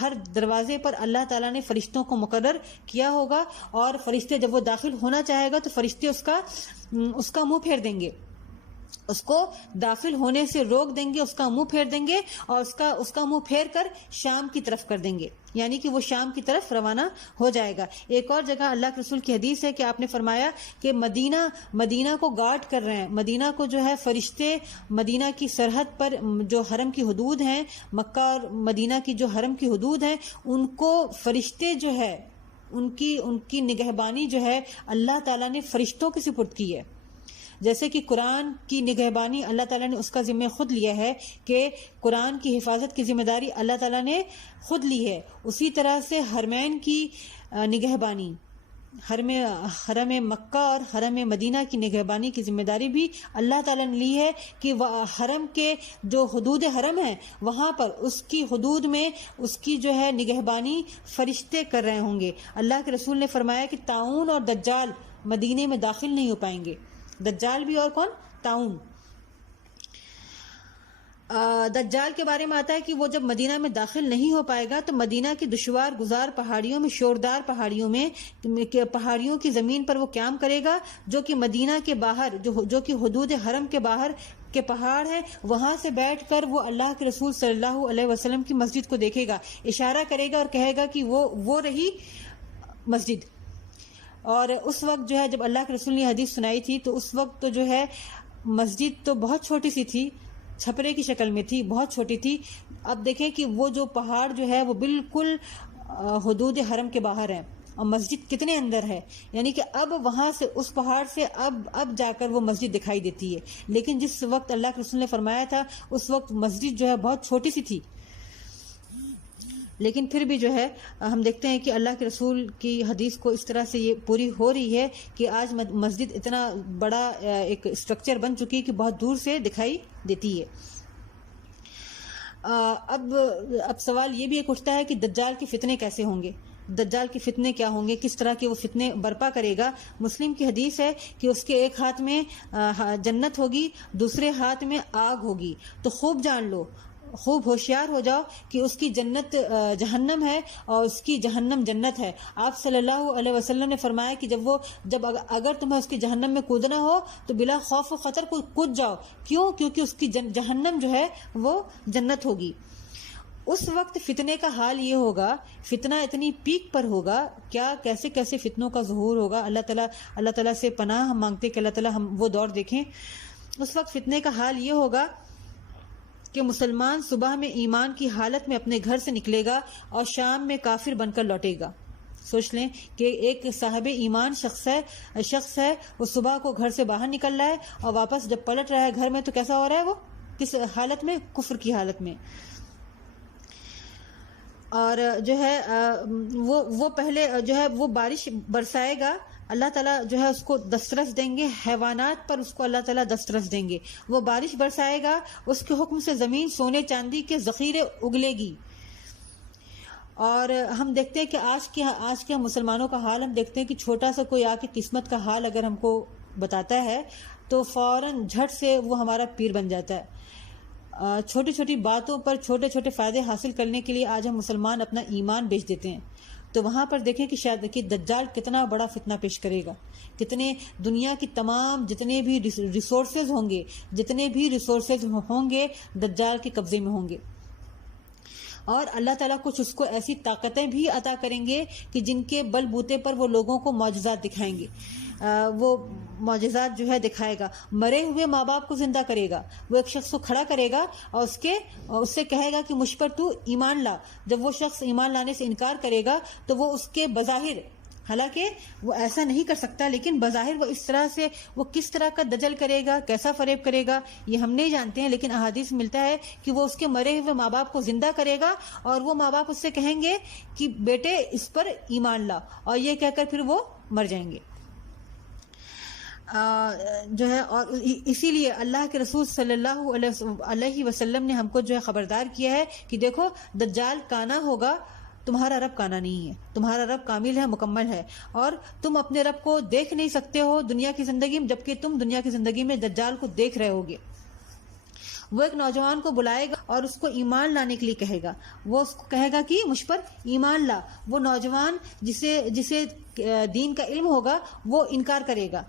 ہر دروازے پر اللہ تعالیٰ نے فرشتوں کو مقرر کیا ہوگا، اور فرشتے جب وہ داخل ہونا چاہے گا تو فرشتے اس کا منہ پھیر دیں گے، اس کو داخل ہونے سے روک دیں گے، اس کا منہ پھیر دیں گے اور اس کا منہ پھیر کر شام کی طرف کر دیں گے، یعنی کہ وہ شام کی طرف روانہ ہو جائے گا. ایک اور جگہ اللہ کے رسول کی حدیث ہے کہ آپ نے فرمایا کہ مدینہ کو گارڈ کر رہے ہیں، مدینہ کو جو ہے فرشتے مدینہ کی سرحد پر جو حرم کی حدود ہیں، مکہ اور مدینہ کی جو حرم کی حدود ہیں، ان کو فرشتے جو ہے ان کی نگہبانی جو ہے اللہ تعالیٰ نے فرشتوں کے سپرد کی ہے. جیسے کہ قرآن کی نگہبانی اللہ تعالیٰ نے اس کا ذمہ خود لیا ہے کہ قرآن کی حفاظت کی ذمہ داری اللہ تعالیٰ نے خود لی ہے، اسی طرح سے حرمین کی نگہبانی، حرم مکہ اور حرم مدینہ کی نگہبانی کی ذمہ داری بھی اللہ تعالیٰ نے لی ہے کہ حرم کے جو حدود حرم ہیں وہاں پر اس کی حدود میں اس کی جو ہے نگہبانی فرشتے کر رہے ہوں گے. اللہ کے رسول نے فرمایا کہ طاعون اور دجال مدینے میں داخل نہیں ہو پائیں گے. دجال بھی اور کون؟ طاعون. دجال کے بارے میں آتا ہے کہ وہ جب مدینہ میں داخل نہیں ہو پائے گا تو مدینہ کی دشوار گزار پہاڑیوں میں، شوردار پہاڑیوں کی زمین پر وہ قیام کرے گا، جو کہ مدینہ کے باہر جو کہ حدود حرم کے باہر کے پہاڑ ہیں، وہاں سے بیٹھ کر وہ اللہ کے رسول صلی اللہ علیہ وسلم کی مسجد کو دیکھے گا، اشارہ کرے گا اور کہے گا کہ وہ رہی مسجد. اور اس وقت جو ہے جب اللہ کے رسول نے حدیث سنائی تھی تو اس وقت تو جو ہے مسجد تو بہت چھوٹی سی تھی، چھپرے کی شکل میں تھی، بہت چھوٹی تھی. اب دیکھیں کہ وہ جو پہاڑ جو ہے وہ بالکل حدود حرم کے باہر ہے اور مسجد کتنے اندر ہے، یعنی کہ اب وہاں سے اس پہاڑ سے اب جا کر وہ مسجد دکھائی دیتی ہے. لیکن جس وقت اللہ کے رسول نے فرمایا تھا اس وقت مسجد جو ہے بہت چھوٹی سی تھی. لیکن پھر بھی جو ہے ہم دیکھتے ہیں کہ اللہ کے رسول کی حدیث کو اس طرح سے یہ پوری ہو رہی ہے کہ آج مسجد اتنا بڑا ایک اسٹرکچر بن چکی ہے کہ بہت دور سے دکھائی دیتی ہے. اب سوال یہ بھی ایک اٹھتا ہے کہ دجال کے فتنے کیسے ہوں گے، دجال کے فتنے کیا ہوں گے، کس طرح کے وہ فتنے برپا کرے گا. مسلم کی حدیث ہے کہ اس کے ایک ہاتھ میں جنت ہوگی، دوسرے ہاتھ میں آگ ہوگی. تو خوب جان لو، خوب ہوشیار ہو جاؤ کہ اس کی جنت جہنم ہے اور اس کی جہنم جنت ہے. آپ صلی اللہ علیہ وسلم نے فرمایا کہ جب اگر تمہیں اس کی جہنم میں کودنا ہو تو بلا خوف و خطر کو کود جاؤ. کیوں؟ کیونکہ اس کی جہنم جو ہے وہ جنت ہوگی. اس وقت فتنے کا حال یہ ہوگا، فتنہ اتنی پیک پر ہوگا، کیسے کیسے فتنوں کا ظہور ہوگا. اللہ تعالیٰ سے پناہ ہم مانگتے کہ اللہ تعالیٰ ہم وہ دور دیکھیں. اس وقت فتنے کا حال یہ ہوگا کہ مسلمان صبح میں ایمان کی حالت میں اپنے گھر سے نکلے گا اور شام میں کافر بن کر لوٹے گا. سوچ لیں کہ ایک صاحب ایمان شخص ہے، وہ صبح کو گھر سے باہر نکل رہا ہے اور واپس جب پلٹ رہا ہے گھر میں تو کیسا ہو رہا ہے؟ وہ کس حالت میں؟ کفر کی حالت میں. اور جو ہے وہ پہلے جو ہے وہ بارش برسائے گا، اللہ تعالیٰ جو ہے اس کو دسترس دیں گے، حیوانات پر اس کو اللہ تعالیٰ دسترس دیں گے، وہ بارش برسائے گا، اس کے حکم سے زمین سونے چاندی کے ذخیرے اگلے گی۔ اور ہم دیکھتے ہیں کہ آج کے مسلمانوں کا حال ہم دیکھتے ہیں کہ چھوٹا سا کوئی آ کے قسمت کا حال اگر ہم کو بتاتا ہے تو فوراً جھٹ سے وہ ہمارا پیر بن جاتا ہے۔ چھوٹی چھوٹی باتوں پر چھوٹے چھوٹے فائدے حاصل کرنے کے لیے آج ہم مسلمان اپنا ایمان بیچ دیتے ہیں۔ تو وہاں پر دیکھیں کہ شاید کہ دجال کتنا بڑا فتنہ پیش کرے گا، کتنے دنیا کی تمام جتنے بھی ریسورسز ہوں گے دجال کے قبضے میں ہوں گے، اور اللہ تعالیٰ کچھ اس کو ایسی طاقتیں بھی عطا کریں گے کہ جن کے بل بوتے پر وہ لوگوں کو معجزات دکھائیں گے۔ وہ معجزات جو ہے دکھائے گا، مرے ہوئے ماں باپ کو زندہ کرے گا، وہ ایک شخص کو کھڑا کرے گا اور اس سے کہے گا کہ مجھ پر تو ایمان لا۔ جب وہ شخص ایمان لانے سے انکار کرے گا تو وہ اس کے بظاہر، حالانکہ وہ ایسا نہیں کر سکتا، لیکن بظاہر وہ اس طرح سے، وہ کس طرح کا دجل کرے گا، کیسا فریب کرے گا یہ ہم نہیں جانتے ہیں، لیکن احادیث ملتا ہے کہ وہ اس کے مرے ہوئے ماں باپ کو زندہ کرے گا اور وہ ماں باپ اس سے کہیں گے کہ بیٹے اس پر ایمان لا، اور یہ کہہ کر پھر وہ مر جائیں گے۔ جو ہے اور اسی لیے اللہ کے رسول صلی اللہ علیہ وسلم نے ہم کو جو ہے خبردار کیا ہے کہ دیکھو دجال کانا ہوگا، تمہارا رب کانا نہیں ہے، تمہارا رب کامل ہے، مکمل ہے، اور تم اپنے رب کو دیکھ نہیں سکتے ہو دنیا کی زندگی میں، جبکہ تم دنیا کی زندگی میں دجال کو دیکھ رہے ہوگے۔ وہ ایک نوجوان کو بلائے گا اور اس کو ایمان لانے کے لیے کہے گا، وہ اس کو کہے گا کہ مجھ پر ایمان لا۔ وہ نوجوان جسے دین کا علم ہوگا وہ انکار کرے گا،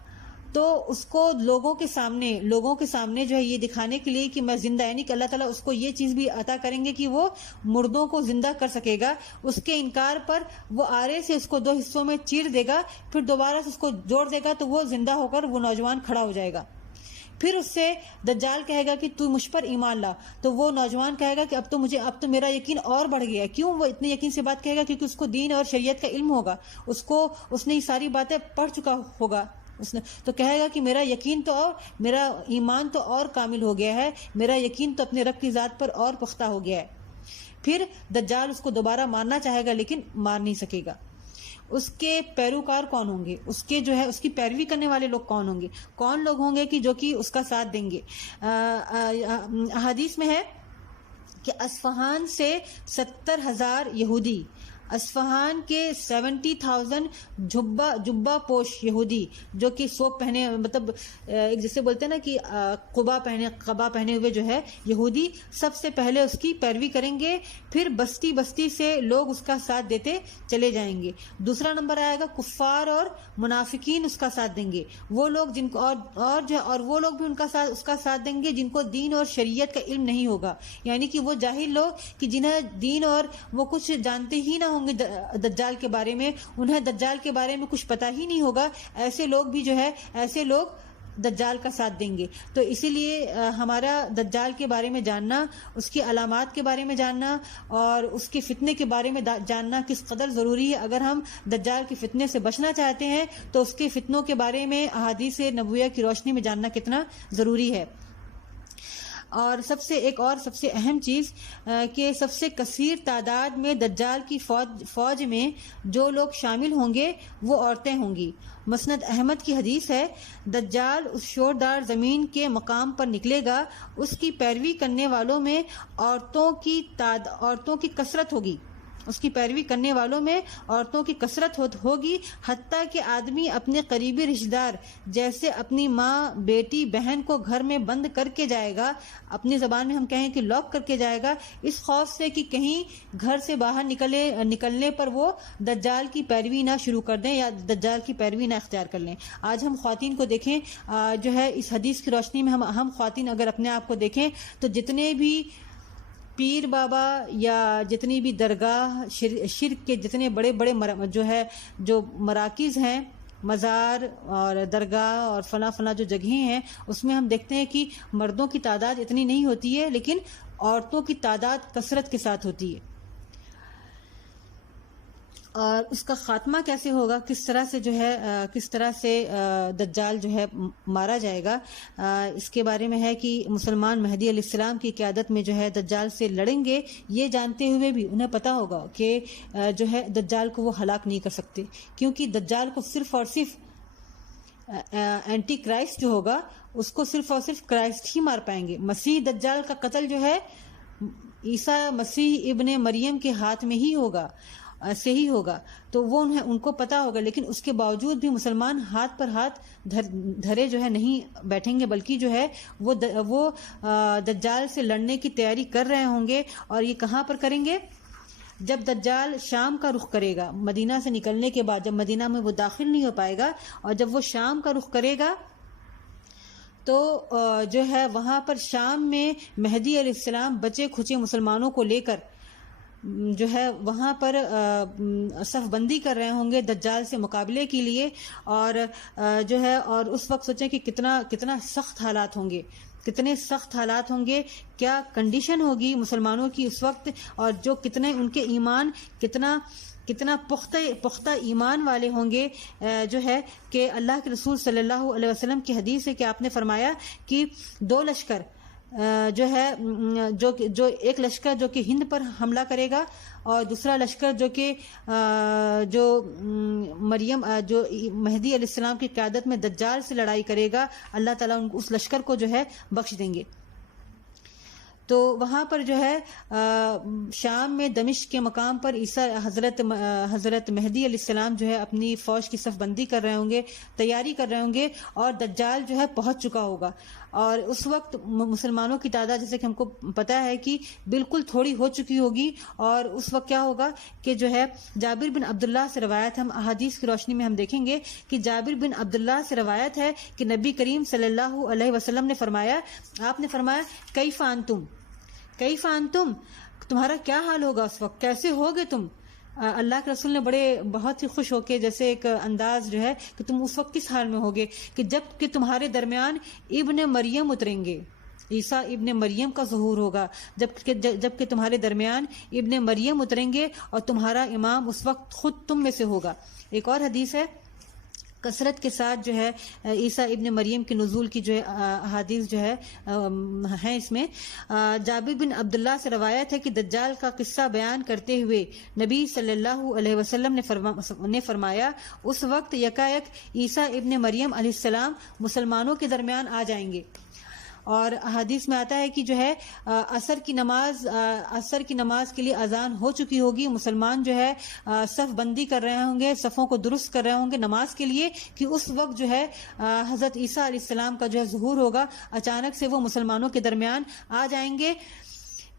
تو اس کو لوگوں کے سامنے جو ہے یہ دکھانے کے لیے کہ میں زندہ، یعنی کہ اللہ تعالیٰ اس کو یہ چیز بھی عطا کریں گے کہ وہ مردوں کو زندہ کر سکے گا۔ اس کے انکار پر وہ آرے سے اس کو 2 حصوں میں چیر دے گا، پھر دوبارہ سے اس کو جوڑ دے گا تو وہ زندہ ہو کر وہ نوجوان کھڑا ہو جائے گا۔ پھر اس سے دجال کہے گا کہ تو مجھ پر ایمان لا، تو وہ نوجوان کہے گا کہ اب تو میرا یقین اور بڑھ گیا ہے۔ کیوں وہ اتنے یقین سے بات کہے گا؟ کیونکہ اس کو دین اور شریعت کا علم ہوگا، اس نے یہ ساری باتیں پڑھ چکا ہوگا، تو کہے گا کہ میرا یقین تو اور میرا ایمان تو اور کامل ہو گیا ہے، میرا یقین تو اپنے رب کی ذات پر اور پختہ ہو گیا ہے۔ پھر دجال اس کو دوبارہ مارنا چاہے گا لیکن مار نہیں سکے گا۔ اس کے پیروکار کون ہوں گے؟ اس کی پیروی کرنے والے لوگ کون ہوں گے؟ کون لوگ ہوں گے کہ جو کہ اس کا ساتھ دیں گے؟ احادیث میں ہے کہ اصفہان سے 70,000 یہودی، اصفہان کے 70,000 جبہ پوش یہودی جو کہ سوک پہنے، مطلب ایک جیسے بولتے ہیں نا کہ قبا پہنے ہوئے جو ہے یہودی، سب سے پہلے اس کی پیروی کریں گے، پھر بستی بستی سے لوگ اس کا ساتھ دیتے چلے جائیں گے۔ دوسرا نمبر آئے گا کفار اور منافقین اس کا ساتھ دیں گے، وہ لوگ جن کو اور وہ لوگ بھی اس کا ساتھ دیں گے جن کو دین اور شریعت کا علم نہیں ہوگا، یعنی کہ وہ جاہل لوگ کہ جنہیں دین اور وہ کچھ جانتے ہی نہ ہوں گے دجال کے بارے میں، انہیں دجال کے بارے میں کچھ پتہ ہی نہیں ہوگا، ایسے لوگ بھی جو ہے ایسے لوگ دجال کا ساتھ دیں گے۔ تو اسی لیے ہمارا دجال کے بارے میں جاننا، اس کی علامات کے بارے میں جاننا اور اس کے فتنے کے بارے میں جاننا کس قدر ضروری ہے۔ اگر ہم دجال کے فتنے سے بچنا چاہتے ہیں تو اس کے فتنوں کے بارے میں احادیث نبویہ کی روشنی میں جاننا کتنا ضروری ہے۔ اور سب سے اہم چیز کہ سب سے کثیر تعداد میں دجال کی فوج میں جو لوگ شامل ہوں گے وہ عورتیں ہوں گی۔ مسند احمد کی حدیث ہے، دجال اس شوردار زمین کے مقام پر نکلے گا، اس کی پیروی کرنے والوں میں عورتوں کی کثرت ہوگی، اس کی پیروی کرنے والوں میں عورتوں کی کثرت ہوگی، حتیٰ کہ آدمی اپنے قریبی رشتہ دار جیسے اپنی ماں، بیٹی، بہن کو گھر میں بند کر کے جائے گا، اپنی زبان میں ہم کہیں کہ لاک کر کے جائے گا، اس خوف سے کہ کہیں گھر سے باہر نکلنے پر وہ دجال کی پیروی نہ شروع کر دیں یا دجال کی پیروی نہ اختیار کر لیں۔ آج ہم خواتین کو دیکھیں، جو ہے اس حدیث کی روشنی میں ہم خواتین اگر اپنے آپ کو دیکھیں تو جتنے بھی پیر بابا یا جتنی بھی درگاہ شرک کے جتنے بڑے جو مراکز ہیں، مزار اور درگاہ اور فلاں جو جگہیں ہیں، اس میں ہم دیکھتے ہیں کہ مردوں کی تعداد اتنی نہیں ہوتی ہے لیکن عورتوں کی تعداد کثرت کے ساتھ ہوتی ہے۔ اور اس کا خاتمہ کیسے ہوگا، کس طرح سے دجال جو ہے مارا جائے گا، اس کے بارے میں ہے کہ مسلمان مہدی علیہ السلام کی قیادت میں جو ہے دجال سے لڑیں گے، یہ جانتے ہوئے بھی انہیں پتہ ہوگا کہ جو ہے دجال کو وہ ہلاک نہیں کر سکتے، کیونکہ دجال کو صرف اور صرف اینٹی کرائسٹ جو ہوگا اس کو صرف اور صرف کرائسٹ ہی مار پائیں گے۔ مسیح دجال کا قتل جو ہے عیسیٰ مسیح ابن مریم کے ہاتھ میں ہی ہوگا، سے ہی ہوگا، تو وہ ان کو پتا ہوگا، لیکن اس کے باوجود بھی مسلمان ہاتھ پر ہاتھ دھرے جو ہے نہیں بیٹھیں گے، بلکہ جو ہے وہ دجال سے لڑنے کی تیاری کر رہے ہوں گے۔ اور یہ کہاں پر کریں گے؟ جب دجال شام کا رخ کرے گا، مدینہ سے نکلنے کے بعد، جب مدینہ میں وہ داخل نہیں ہو پائے گا اور جب وہ شام کا رخ کرے گا تو جو ہے وہاں پر شام میں مہدی علیہ السلام بچے کھچے مسلمانوں کو لے کر جو ہے وہاں پر صف بندی کر رہے ہوں گے دجال سے مقابلے کے لیے، اور جو ہے اور اس وقت سوچیں کہ کتنا سخت حالات ہوں گے، کتنے سخت حالات ہوں گے، کیا کنڈیشن ہوگی مسلمانوں کی اس وقت، اور جو کتنے ان کے ایمان کتنا پختہ ایمان والے ہوں گے، جو ہے کہ اللہ کے رسول صلی اللہ علیہ وسلم کی حدیث ہے کہ آپ نے فرمایا کہ دو لشکر جو ہے جو ایک لشکر جو کہ ہند پر حملہ کرے گا، اور دوسرا لشکر جو مریم جو مہدی علیہ السلام کی قیادت میں دجال سے لڑائی کرے گا، اللہ تعالیٰ اس لشکر کو جو ہے بخش دیں گے۔ تو وہاں پر جو ہے شام میں دمشق کے مقام پر حضرت مہدی علیہ السلام جو ہے اپنی فوج کی صف بندی کر رہے ہوں گے، تیاری کر رہے ہوں گے، اور دجال جو ہے پہنچ چکا ہوگا، اور اس وقت مسلمانوں کی تعداد جیسے کہ ہم کو پتا ہے کہ بالکل تھوڑی ہو چکی ہوگی، اور اس وقت کیا ہوگا کہ جو ہے جابر بن عبداللہ سے روایت، ہم احادیث کی روشنی میں ہم دیکھیں گے کہ جابر بن عبداللہ سے روایت ہے کہ نبی کریم صلی اللہ علیہ وسلم نے فرمایا، آپ نے فرمایا کیف انتم، تمہارا کیا حال ہوگا اس وقت، کیسے ہوگے تم؟ اللہ کے رسول نے بہت ہی خوش ہو کے جیسے ایک انداز جو ہے کہ تم اس وقت کس حال میں ہوگے، کہ جب کہ تمہارے درمیان ابن مریم اتریں گے، عیسیٰ ابن مریم کا ظہور ہوگا، جب کہ تمہارے درمیان ابن مریم اتریں گے اور تمہارا امام اس وقت خود تم میں سے ہوگا۔ ایک اور حدیث ہے، کثرت کے ساتھ جو ہے عیسیٰ ابن مریم کے نزول کی جو ہے احادیث جو ہے ہیں، اس میں جابر بن عبداللہ سے روایت ہے کہ دجال کا قصہ بیان کرتے ہوئے نبی صلی اللہ علیہ وسلم نے فرمایا، اس وقت یکایک عیسیٰ ابن مریم علیہ السلام مسلمانوں کے درمیان آ جائیں گے، اور حدیث میں آتا ہے کہ جو ہے عصر کی نماز کے لیے اذان ہو چکی ہوگی، مسلمان جو ہے صف بندی کر رہے ہوں گے، صفوں کو درست کر رہے ہوں گے نماز کے لیے، کہ اس وقت جو ہے حضرت عیسیٰ علیہ السلام کا جو ہے ظہور ہوگا، اچانک سے وہ مسلمانوں کے درمیان آ جائیں گے۔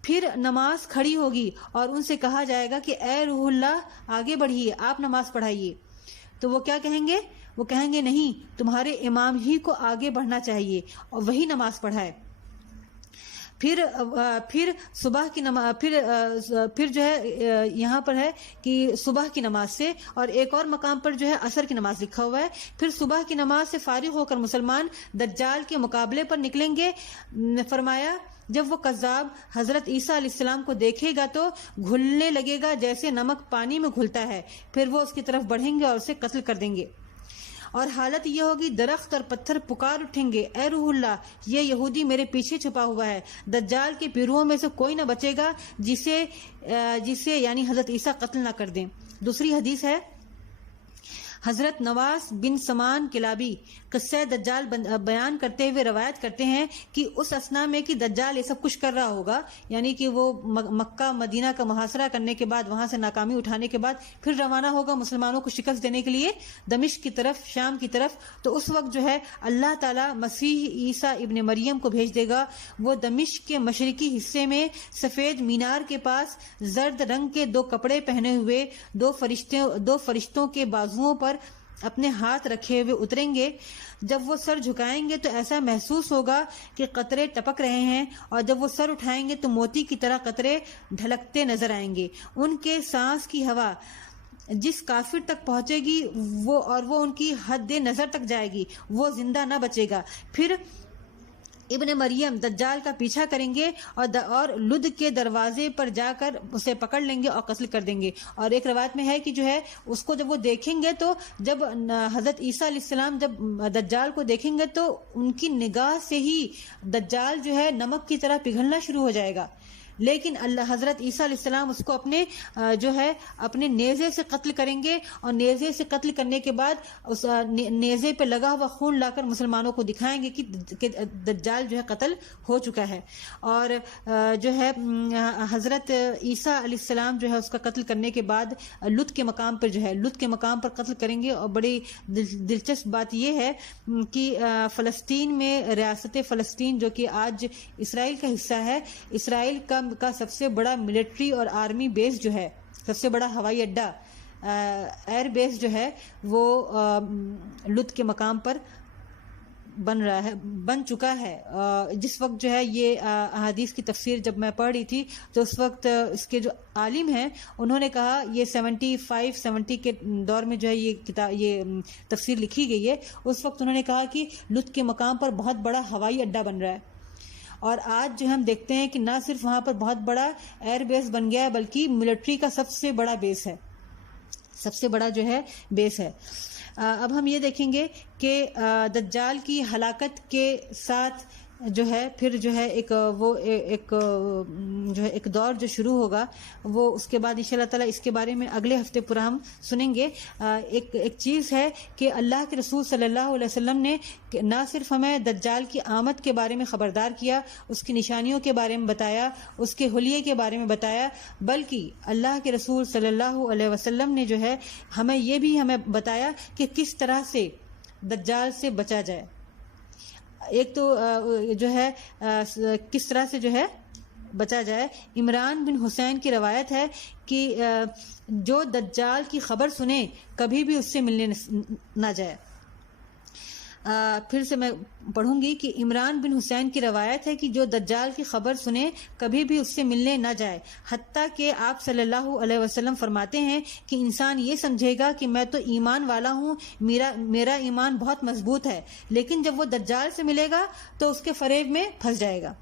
پھر نماز کھڑی ہوگی اور ان سے کہا جائے گا کہ اے روح اللہ آگے بڑھیے، آپ نماز پڑھائیے، تو وہ کیا کہیں گے؟ وہ کہیں گے نہیں، تمہارے امام ہی کو آگے بڑھنا چاہیے اور وہی نماز پڑھائے۔ پھر صبح کی نماز، پھر جو ہے یہاں پر ہے کہ صبح کی نماز سے، اور ایک اور مقام پر جو ہے عصر کی نماز لکھا ہوا ہے، پھر صبح کی نماز سے فارغ ہو کر مسلمان دجال کے مقابلے پر نکلیں گے۔ فرمایا جب وہ کذاب حضرت عیسیٰ علیہ السلام کو دیکھے گا تو گھلنے لگے گا جیسے نمک پانی میں گھلتا ہے، پھر وہ اس کی طرف بڑھیں گے اور اسے قتل کر دیں گے، اور حالت یہ ہوگی درخت اور پتھر پکار اٹھیں گے، اے روح اللہ یہ یہودی میرے پیچھے چھپا ہوا ہے، دجال کے پیرووں میں سے کوئی نہ بچے گا جسے یعنی حضرت عیسیٰ قتل نہ کر دیں۔ دوسری حدیث ہے، حضرت نواس بن سمان کلابی قصہ دجال بیان کرتے ہوئے روایت کرتے ہیں کہ اس اسنا میں کہ دجال یہ سب کچھ کر رہا ہوگا، یعنی کہ وہ مکہ مدینہ کا محاصرہ کرنے کے بعد، وہاں سے ناکامی اٹھانے کے بعد پھر روانہ ہوگا مسلمانوں کو شکست دینے کے لیے دمشق کی طرف، شام کی طرف، تو اس وقت جو ہے اللہ تعالیٰ مسیح عیسیٰ ابن مریم کو بھیج دے گا، وہ دمشق کے مشرقی حصے میں سفید مینار کے پاس زرد رنگ کے 2 کپڑے پہنے ہوئے 2 فرشتوں کے بازوؤں پر اپنے ہاتھ رکھے ہوئے اتریں گے۔ جب وہ سر جھکائیں گے تو ایسا محسوس ہوگا کہ قطرے ٹپک رہے ہیں، اور جب وہ سر اٹھائیں گے تو موتی کی طرح قطرے ڈھلکتے نظر آئیں گے۔ ان کے سانس کی ہوا جس کافر تک پہنچے گی وہ ان کی حد نظر تک جائے گی، وہ زندہ نہ بچے گا۔ پھر ابن مریم دجال کا پیچھا کریں گے اور لد کے دروازے پر جا کر اسے پکڑ لیں گے اور قتل کر دیں گے. اور ایک روایت میں ہے کہ جو ہے اس کو جب وہ دیکھیں گے تو جب حضرت عیسیٰ علیہ السلام جب دجال کو دیکھیں گے تو ان کی نگاہ سے ہی دجال جو ہے نمک کی طرح پگھلنا شروع ہو جائے گا. لیکن اللہ حضرت عیسیٰ علیہ السلام اس کو اپنے نیزے سے قتل کریں گے اور نیزے سے قتل کرنے کے بعد اس نیزے پہ لگا ہوا خون لا کر مسلمانوں کو دکھائیں گے کہ دجال جو ہے قتل ہو چکا ہے. اور جو ہے حضرت عیسیٰ علیہ السلام جو ہے اس کا قتل کرنے کے بعد لط کے مقام پر قتل کریں گے. اور بڑی دلچسپ بات یہ ہے کہ فلسطین میں ریاست فلسطین جو کہ آج اسرائیل کا حصہ ہے، اسرائیل کا سب سے بڑا ملٹری اور آرمی بیس جو ہے، سب سے بڑا ہوائی اڈہ ایئر بیس جو ہے وہ لط کے مقام پر بن چکا ہے. جس وقت جو ہے یہ احادیث کی تفسیر جب میں پڑھ رہی تھی تو اس وقت اس کے جو عالم ہیں انہوں نے کہا یہ 70 کے دور میں جو ہے یہ تفسیر لکھی گئی ہے. اس وقت انہوں نے کہا کہ لط کے مقام پر بہت بڑا ہوائی اڈہ بن رہا ہے. اور آج جو ہم دیکھتے ہیں کہ نہ صرف وہاں پر بہت بڑا ایئر بیس بن گیا ہے بلکہ ملٹری کا سب سے بڑا جو ہے بیس ہے. اب ہم یہ دیکھیں گے کہ دجال کی ہلاکت کے ساتھ جو ہے پھر جو ہے ایک دور جو شروع ہوگا وہ اس کے بعد انشاءاللہ تعالی اس کے بارے میں اگلے ہفتے پورا ہم سنیں گے. ایک چیز ہے کہ اللہ کے رسول صلی اللہ علیہ وسلم نے نہ صرف ہمیں دجال کی آمد کے بارے میں خبردار کیا، اس کی نشانیوں کے بارے میں بتایا، اس کے حلیے کے بارے میں بتایا، بلکہ اللہ کے رسول صلی اللہ علیہ وسلم نے جو ہے ہمیں بتایا کہ کس طرح سے دجال سے بچا جائے. ایک تو جو ہے کس طرح سے جو ہے بچا جائے. عمران بن حسین کی روایت ہے کہ جو دجال کی خبر سنے کبھی بھی اس سے ملنے نہ جائے. پھر سے میں پڑھوں گی کہ عمران بن حسین کی روایت ہے کہ جو دجال کی خبر سنے کبھی بھی اس سے ملنے نہ جائے، حتیٰ کہ آپ صلی اللہ علیہ وسلم فرماتے ہیں کہ انسان یہ سمجھے گا کہ میں تو ایمان والا ہوں، میرا ایمان بہت مضبوط ہے، لیکن جب وہ دجال سے ملے گا تو اس کے فریب میں پھنس جائے گا.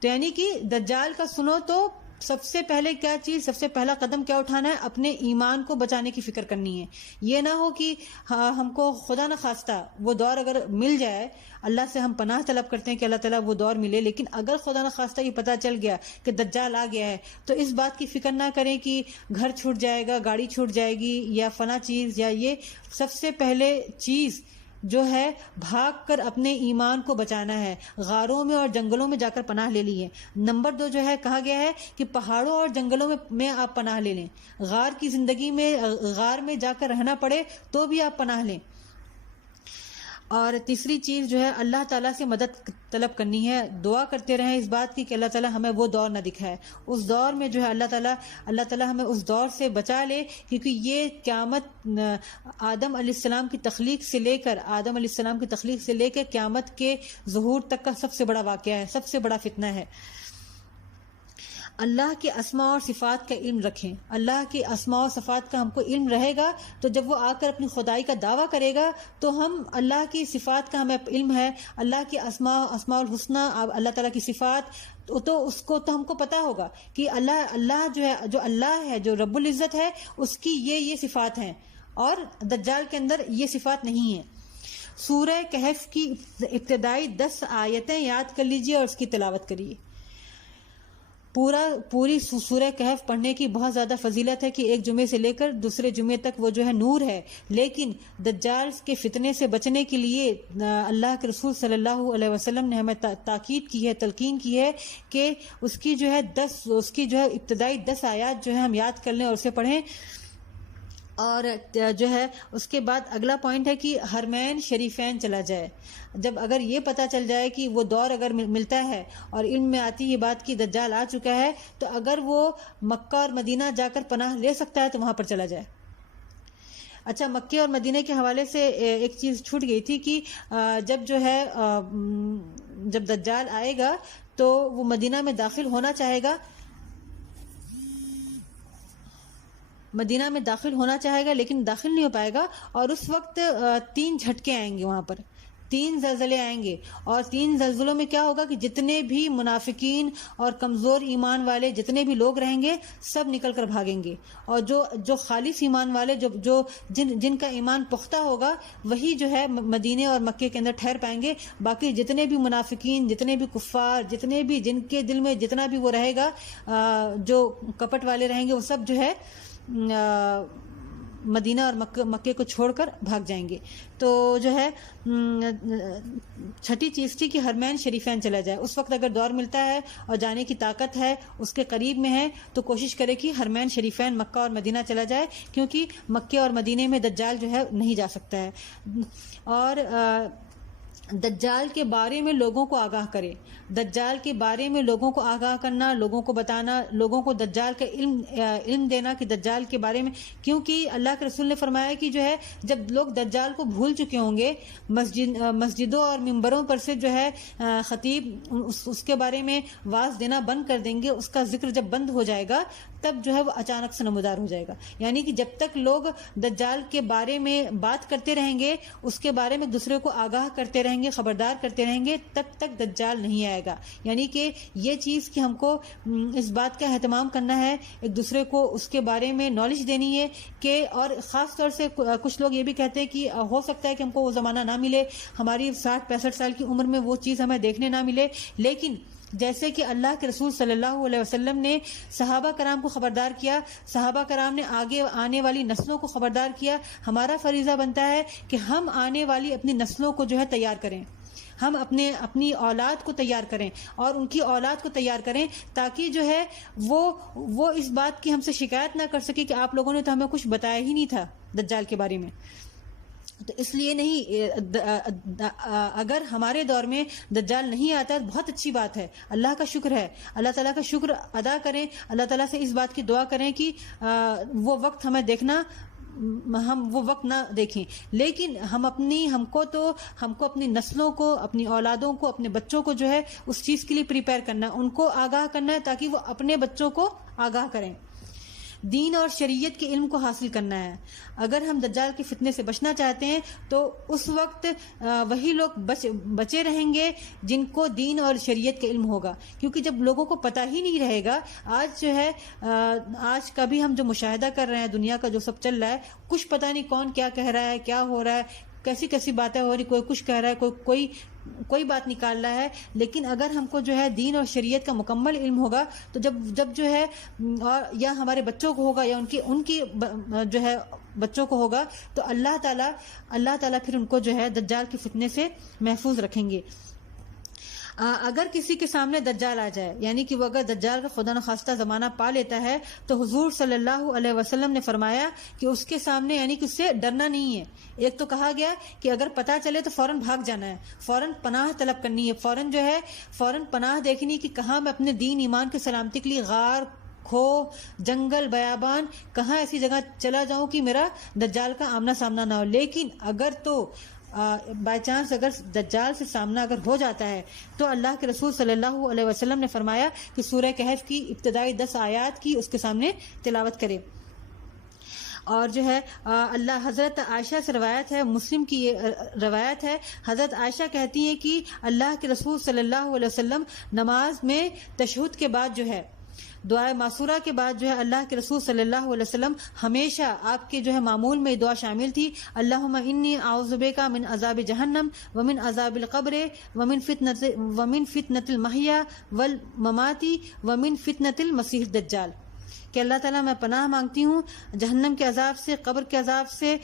تو یعنی کہ دجال کا سنو تو سب سے پہلا قدم کیا اٹھانا ہے؟ اپنے ایمان کو بچانے کی فکر کرنی ہے. یہ نہ ہو کہ ہم کو خدا نہ خواستہ وہ دور اگر مل جائے، اللہ سے ہم پناہ طلب کرتے ہیں کہ اللہ تعالیٰ وہ دور ملے، لیکن اگر خدا نہ خواستہ یہ پتہ چل گیا کہ دجال آ گیا ہے تو اس بات کی فکر نہ کریں کہ گھر چھوٹ جائے گا، گاڑی چھوٹ جائے گی یا فلاں چیز. یا یہ سب سے پہلے چیز جو ہے بھاگ کر اپنے ایمان کو بچانا ہے. غاروں میں اور جنگلوں میں جا کر پناہ لے لی ہے. نمبر 2 جو ہے کہا گیا ہے کہ پہاڑوں اور جنگلوں میں آپ پناہ لے لیں. غار کی زندگی میں غار میں جا کر رہنا پڑے تو بھی آپ پناہ لیں. اور تیسری چیز جو ہے اللہ تعالیٰ سے مدد طلب کرنی ہے. دعا کرتے رہیں اس بات کی کہ اللہ تعالیٰ ہمیں وہ دور نہ دکھائے. اس دور میں جو ہے اللہ تعالیٰ ہمیں اس دور سے بچا لے، کیونکہ یہ قیامت آدم علیہ السلام کی تخلیق سے لے کے قیامت کے ظہور تک کا سب سے بڑا واقعہ ہے، سب سے بڑا فتنہ ہے. اللہ کے اسماء اور صفات کا علم رکھیں. اللہ کے اسماء و صفات کا ہم کو علم رہے گا تو جب وہ آ کر اپنی خدائی کا دعویٰ کرے گا تو ہم اللہ کی صفات کا ہمیں علم ہے، اللہ کے اسماء الحسنی، اللہ تعالیٰ کی صفات، تو اس کو تو ہم کو پتا ہوگا کہ اللہ جو اللہ ہے، جو رب العزت ہے، اس کی یہ صفات ہیں اور دجال کے اندر یہ صفات نہیں ہیں. سورہ کہف کی ابتدائی 10 آیتیں یاد کر لیجئے اور اس کی تلاوت کریے. پوری سورہ کہف پڑھنے کی بہت زیادہ فضیلت ہے کہ ایک جمعے سے لے کر دوسرے جمعے تک وہ جو ہے نور ہے. لیکن دجال کے فتنے سے بچنے کے لیے اللہ کے رسول صلی اللہ علیہ وسلم نے ہمیں تاکید کی ہے، تلقین کی ہے کہ اس کی جو ہے ابتدائی 10 آیات جو ہے ہم یاد کر لیں اور اسے پڑھیں. اور جو ہے اس کے بعد اگلا پوائنٹ ہے کہ حرمین شریفین چلا جائے. جب اگر یہ پتہ چل جائے کہ وہ دور اگر ملتا ہے اور علم میں آتی یہ بات کہ دجال آ چکا ہے تو اگر وہ مکہ اور مدینہ جا کر پناہ لے سکتا ہے تو وہاں پر چلا جائے. اچھا، مکے اور مدینہ کے حوالے سے ایک چیز چھوٹ گئی تھی کہ جب دجال آئے گا تو وہ مدینہ میں داخل ہونا چاہے گا لیکن داخل نہیں ہو پائے گا. اور اس وقت 3 جھٹکے آئیں گے وہاں پر. 3 زلزلے آئیں گے، اور 3 زلزلوں میں کیا ہوگا کہ جتنے بھی منافقین اور کمزور ایمان والے جتنے بھی لوگ رہیں گے سب نکل کر بھاگیں گے، اور جو خالص ایمان والے جن کا ایمان پختہ ہوگا وہی جو ہے مدینے اور مکے کے اندر ٹھہر پائیں گے. باقی جتنے بھی منافقین، جتنے بھی کفار، جتنے بھی جن کے دل میں جتنا بھی وہ رہے گا، جو کپٹ والے رہیں گے، وہ سب جو ہے مدینہ اور مکے کو چھوڑ کر بھاگ جائیں گے. تو جو ہے چھٹی چیز تھی کہ حرمین شریفین چلا جائے. اس وقت اگر دور ملتا ہے اور جانے کی طاقت ہے، اس کے قریب میں ہے، تو کوشش کرے کہ حرمین شریفین مکہ اور مدینہ چلا جائے، کیونکہ مکے اور مدینے میں دجال جو ہے نہیں جا سکتا ہے. اور دجال کے بارے میں لوگوں کو آگاہ کرے. دجال کے بارے میں لوگوں کو آگاہ کرنا، لوگوں کو بتانا، لوگوں کو دجال کا علم دینا کہ دجال کے بارے میں، کیونکہ اللہ کے رسول نے فرمایا کہ جو ہے جب لوگ دجال کو بھول چکے ہوں گے، مسجدوں اور ممبروں پر سے جو ہے خطیب اس کے بارے میں واعظ دینا بند کر دیں گے، اس کا ذکر جب بند ہو جائے گا تب جو ہے وہ اچانک سے نمودار ہو جائے گا. یعنی کہ جب تک لوگ دجال کے بارے میں بات کرتے رہیں گے، اس کے بارے میں دوسرے کو آگاہ کرتے رہیں گے، خبردار کرتے رہیں گے، تب تک دجال نہیں آئے گا. یعنی کہ یہ چیز کہ ہم کو اس بات کا اہتمام کرنا ہے، ایک دوسرے کو اس کے بارے میں نالج دینی ہے کہ، اور خاص طور سے کچھ لوگ یہ بھی کہتے ہیں کہ ہو سکتا ہے کہ ہم کو وہ زمانہ نہ ملے، ہماری 60-65 سال کی عمر میں وہ چیز ہمیں دیکھنے نہ ملے، لیکن جیسے کہ اللہ کے رسول صلی اللہ علیہ وسلم نے صحابہ کرام کو خبردار کیا، صحابہ کرام نے آگے آنے والی نسلوں کو خبردار کیا، ہمارا فریضہ بنتا ہے کہ ہم آنے والی اپنی نسلوں کو جو ہے تیار کریں، ہم اپنی اولاد کو تیار کریں اور ان کی اولاد کو تیار کریں، تاکہ جو ہے وہ اس بات کی ہم سے شکایت نہ کر سکے کہ آپ لوگوں نے تو ہمیں کچھ بتایا ہی نہیں تھا دجال کے بارے میں. تو اس لیے نہیں، اگر ہمارے دور میں دجال نہیں آتا بہت اچھی بات ہے، اللہ کا شکر ہے، اللہ تعالیٰ کا شکر ادا کریں، اللہ تعالیٰ سے اس بات کی دعا کریں کہ وہ وقت ہمیں دیکھنا، ہم وہ وقت نہ دیکھیں. لیکن ہم کو اپنی نسلوں کو، اپنی اولادوں کو، اپنے بچوں کو جو ہے اس چیز کے لیے پریپیئر کرنا ہے، ان کو آگاہ کرنا ہے تاکہ وہ اپنے بچوں کو آگاہ کریں. دین اور شریعت کے علم کو حاصل کرنا ہے. اگر ہم دجال کے فتنے سے بچنا چاہتے ہیں تو اس وقت وہی لوگ بچے رہیں گے جن کو دین اور شریعت کا علم ہوگا، کیونکہ جب لوگوں کو پتہ ہی نہیں رہے گا، آج جو ہے آج کا بھی ہم جو مشاہدہ کر رہے ہیں دنیا کا جو سب چل رہا ہے، کچھ پتہ نہیں کون کیا کہہ رہا ہے، کیا ہو رہا ہے، کیسی کیسی باتیں ہو رہی، کوئی کچھ کہہ رہا ہے، کوئی بات نکال رہا ہے. لیکن اگر ہم کو جو ہے دین اور شریعت کا مکمل علم ہوگا تو جب جو ہے اور یا ہمارے بچوں کو ہوگا یا ان کی جو ہے بچوں کو ہوگا، تو اللہ تعالیٰ پھر ان کو جو ہے دجال کے فتنے سے محفوظ رکھیں گے. اگر کسی کے سامنے دجال آ جائے، یعنی کہ وہ اگر دجال کا خدا نخواستہ زمانہ پا لیتا ہے، تو حضور صلی اللہ علیہ وسلم نے فرمایا کہ اس کے سامنے یعنی کہ اس سے ڈرنا نہیں ہے. ایک تو کہا گیا کہ اگر پتہ چلے تو فوراً بھاگ جانا ہے، فوراً پناہ طلب کرنی ہے، فوراً پناہ دیکھنی کہ کہاں میں اپنے دین ایمان کی سلامتی کے لیے غار، کھو، جنگل، بیابان، کہاں ایسی جگہ چلا جاؤں کہ میرا دجال کا آمنا سامنا نہ ہو. لیکن اگر تو بائی چانس اگر دجال سے سامنا اگر ہو جاتا ہے تو اللہ کے رسول صلی اللہ علیہ وسلم نے فرمایا کہ سورہ کہف کی ابتدائی 10 آیات کی اس کے سامنے تلاوت کرے. اور جو ہے حضرت عائشہ سے روایت ہے، مسلم کی یہ روایت ہے، حضرت عائشہ کہتی ہیں کہ اللہ کے رسول صلی اللہ علیہ وسلم نماز میں تشہد کے بعد جو ہے دعائے معصورہ کے بعد جو ہے اللہ کے رسول صلی اللہ علیہ وسلم ہمیشہ آپ کے جو ہے معمول میں دعا شامل تھی، اللہم انی اعوذ بک من عذاب جہنم ومن عذاب القبر ومن فتنۃ المحیا والممات ومن فتنۃ المسیح الدجال، کہ اللہ تعالیٰ میں پناہ مانگتی ہوں جہنم کے عذاب سے، قبر کے عذاب سے،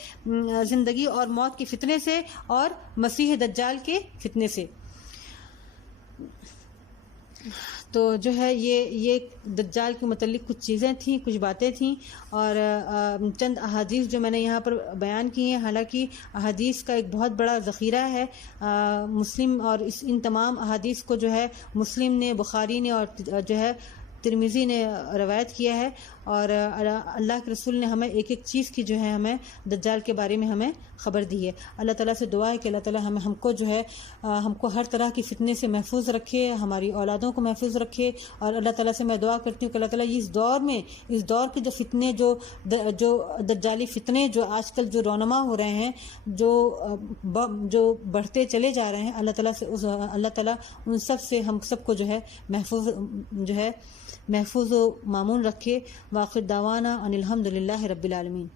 زندگی اور موت کے فتنے سے، اور مسیح دجال کے فتنے سے. تو جو ہے یہ دجال کے متعلق کچھ چیزیں تھیں، کچھ باتیں تھیں، اور چند احادیث جو میں نے یہاں پر بیان کی ہیں. حالانکہ احادیث کا ایک بہت بڑا ذخیرہ ہے، مسلم اور ان تمام احادیث کو جو ہے مسلم نے، بخاری نے اور جو ہے ترمذی نے روایت کیا ہے. اور اللہ کے رسول نے ہمیں ایک ایک چیز کی جو ہے ہمیں دجال کے بارے میں ہمیں خبر دی ہے۔ اللہ تعالیٰ سے دعا ہے کہ اللہ تعالیٰ ہم کو جو ہے ہم کو ہر طرح کی فتنے سے محفوظ رکھے، ہماری اولادوں کو محفوظ رکھے، اور اللہ تعالیٰ سے میں دعا کرتی ہوں کہ اللہ تعالیٰ اس دور میں، اس دور کے جو فتنے، جو دجالی فتنے جو آج کل جو رونما ہو رہے ہیں، جو بڑھتے چلے جا رہے ہیں، اللہ تعالیٰ ان سب سے ہم سب کو جو ہے محفوظ و مامون رکھے۔ وآخر دعوانا ان الحمد للہ رب العالمین۔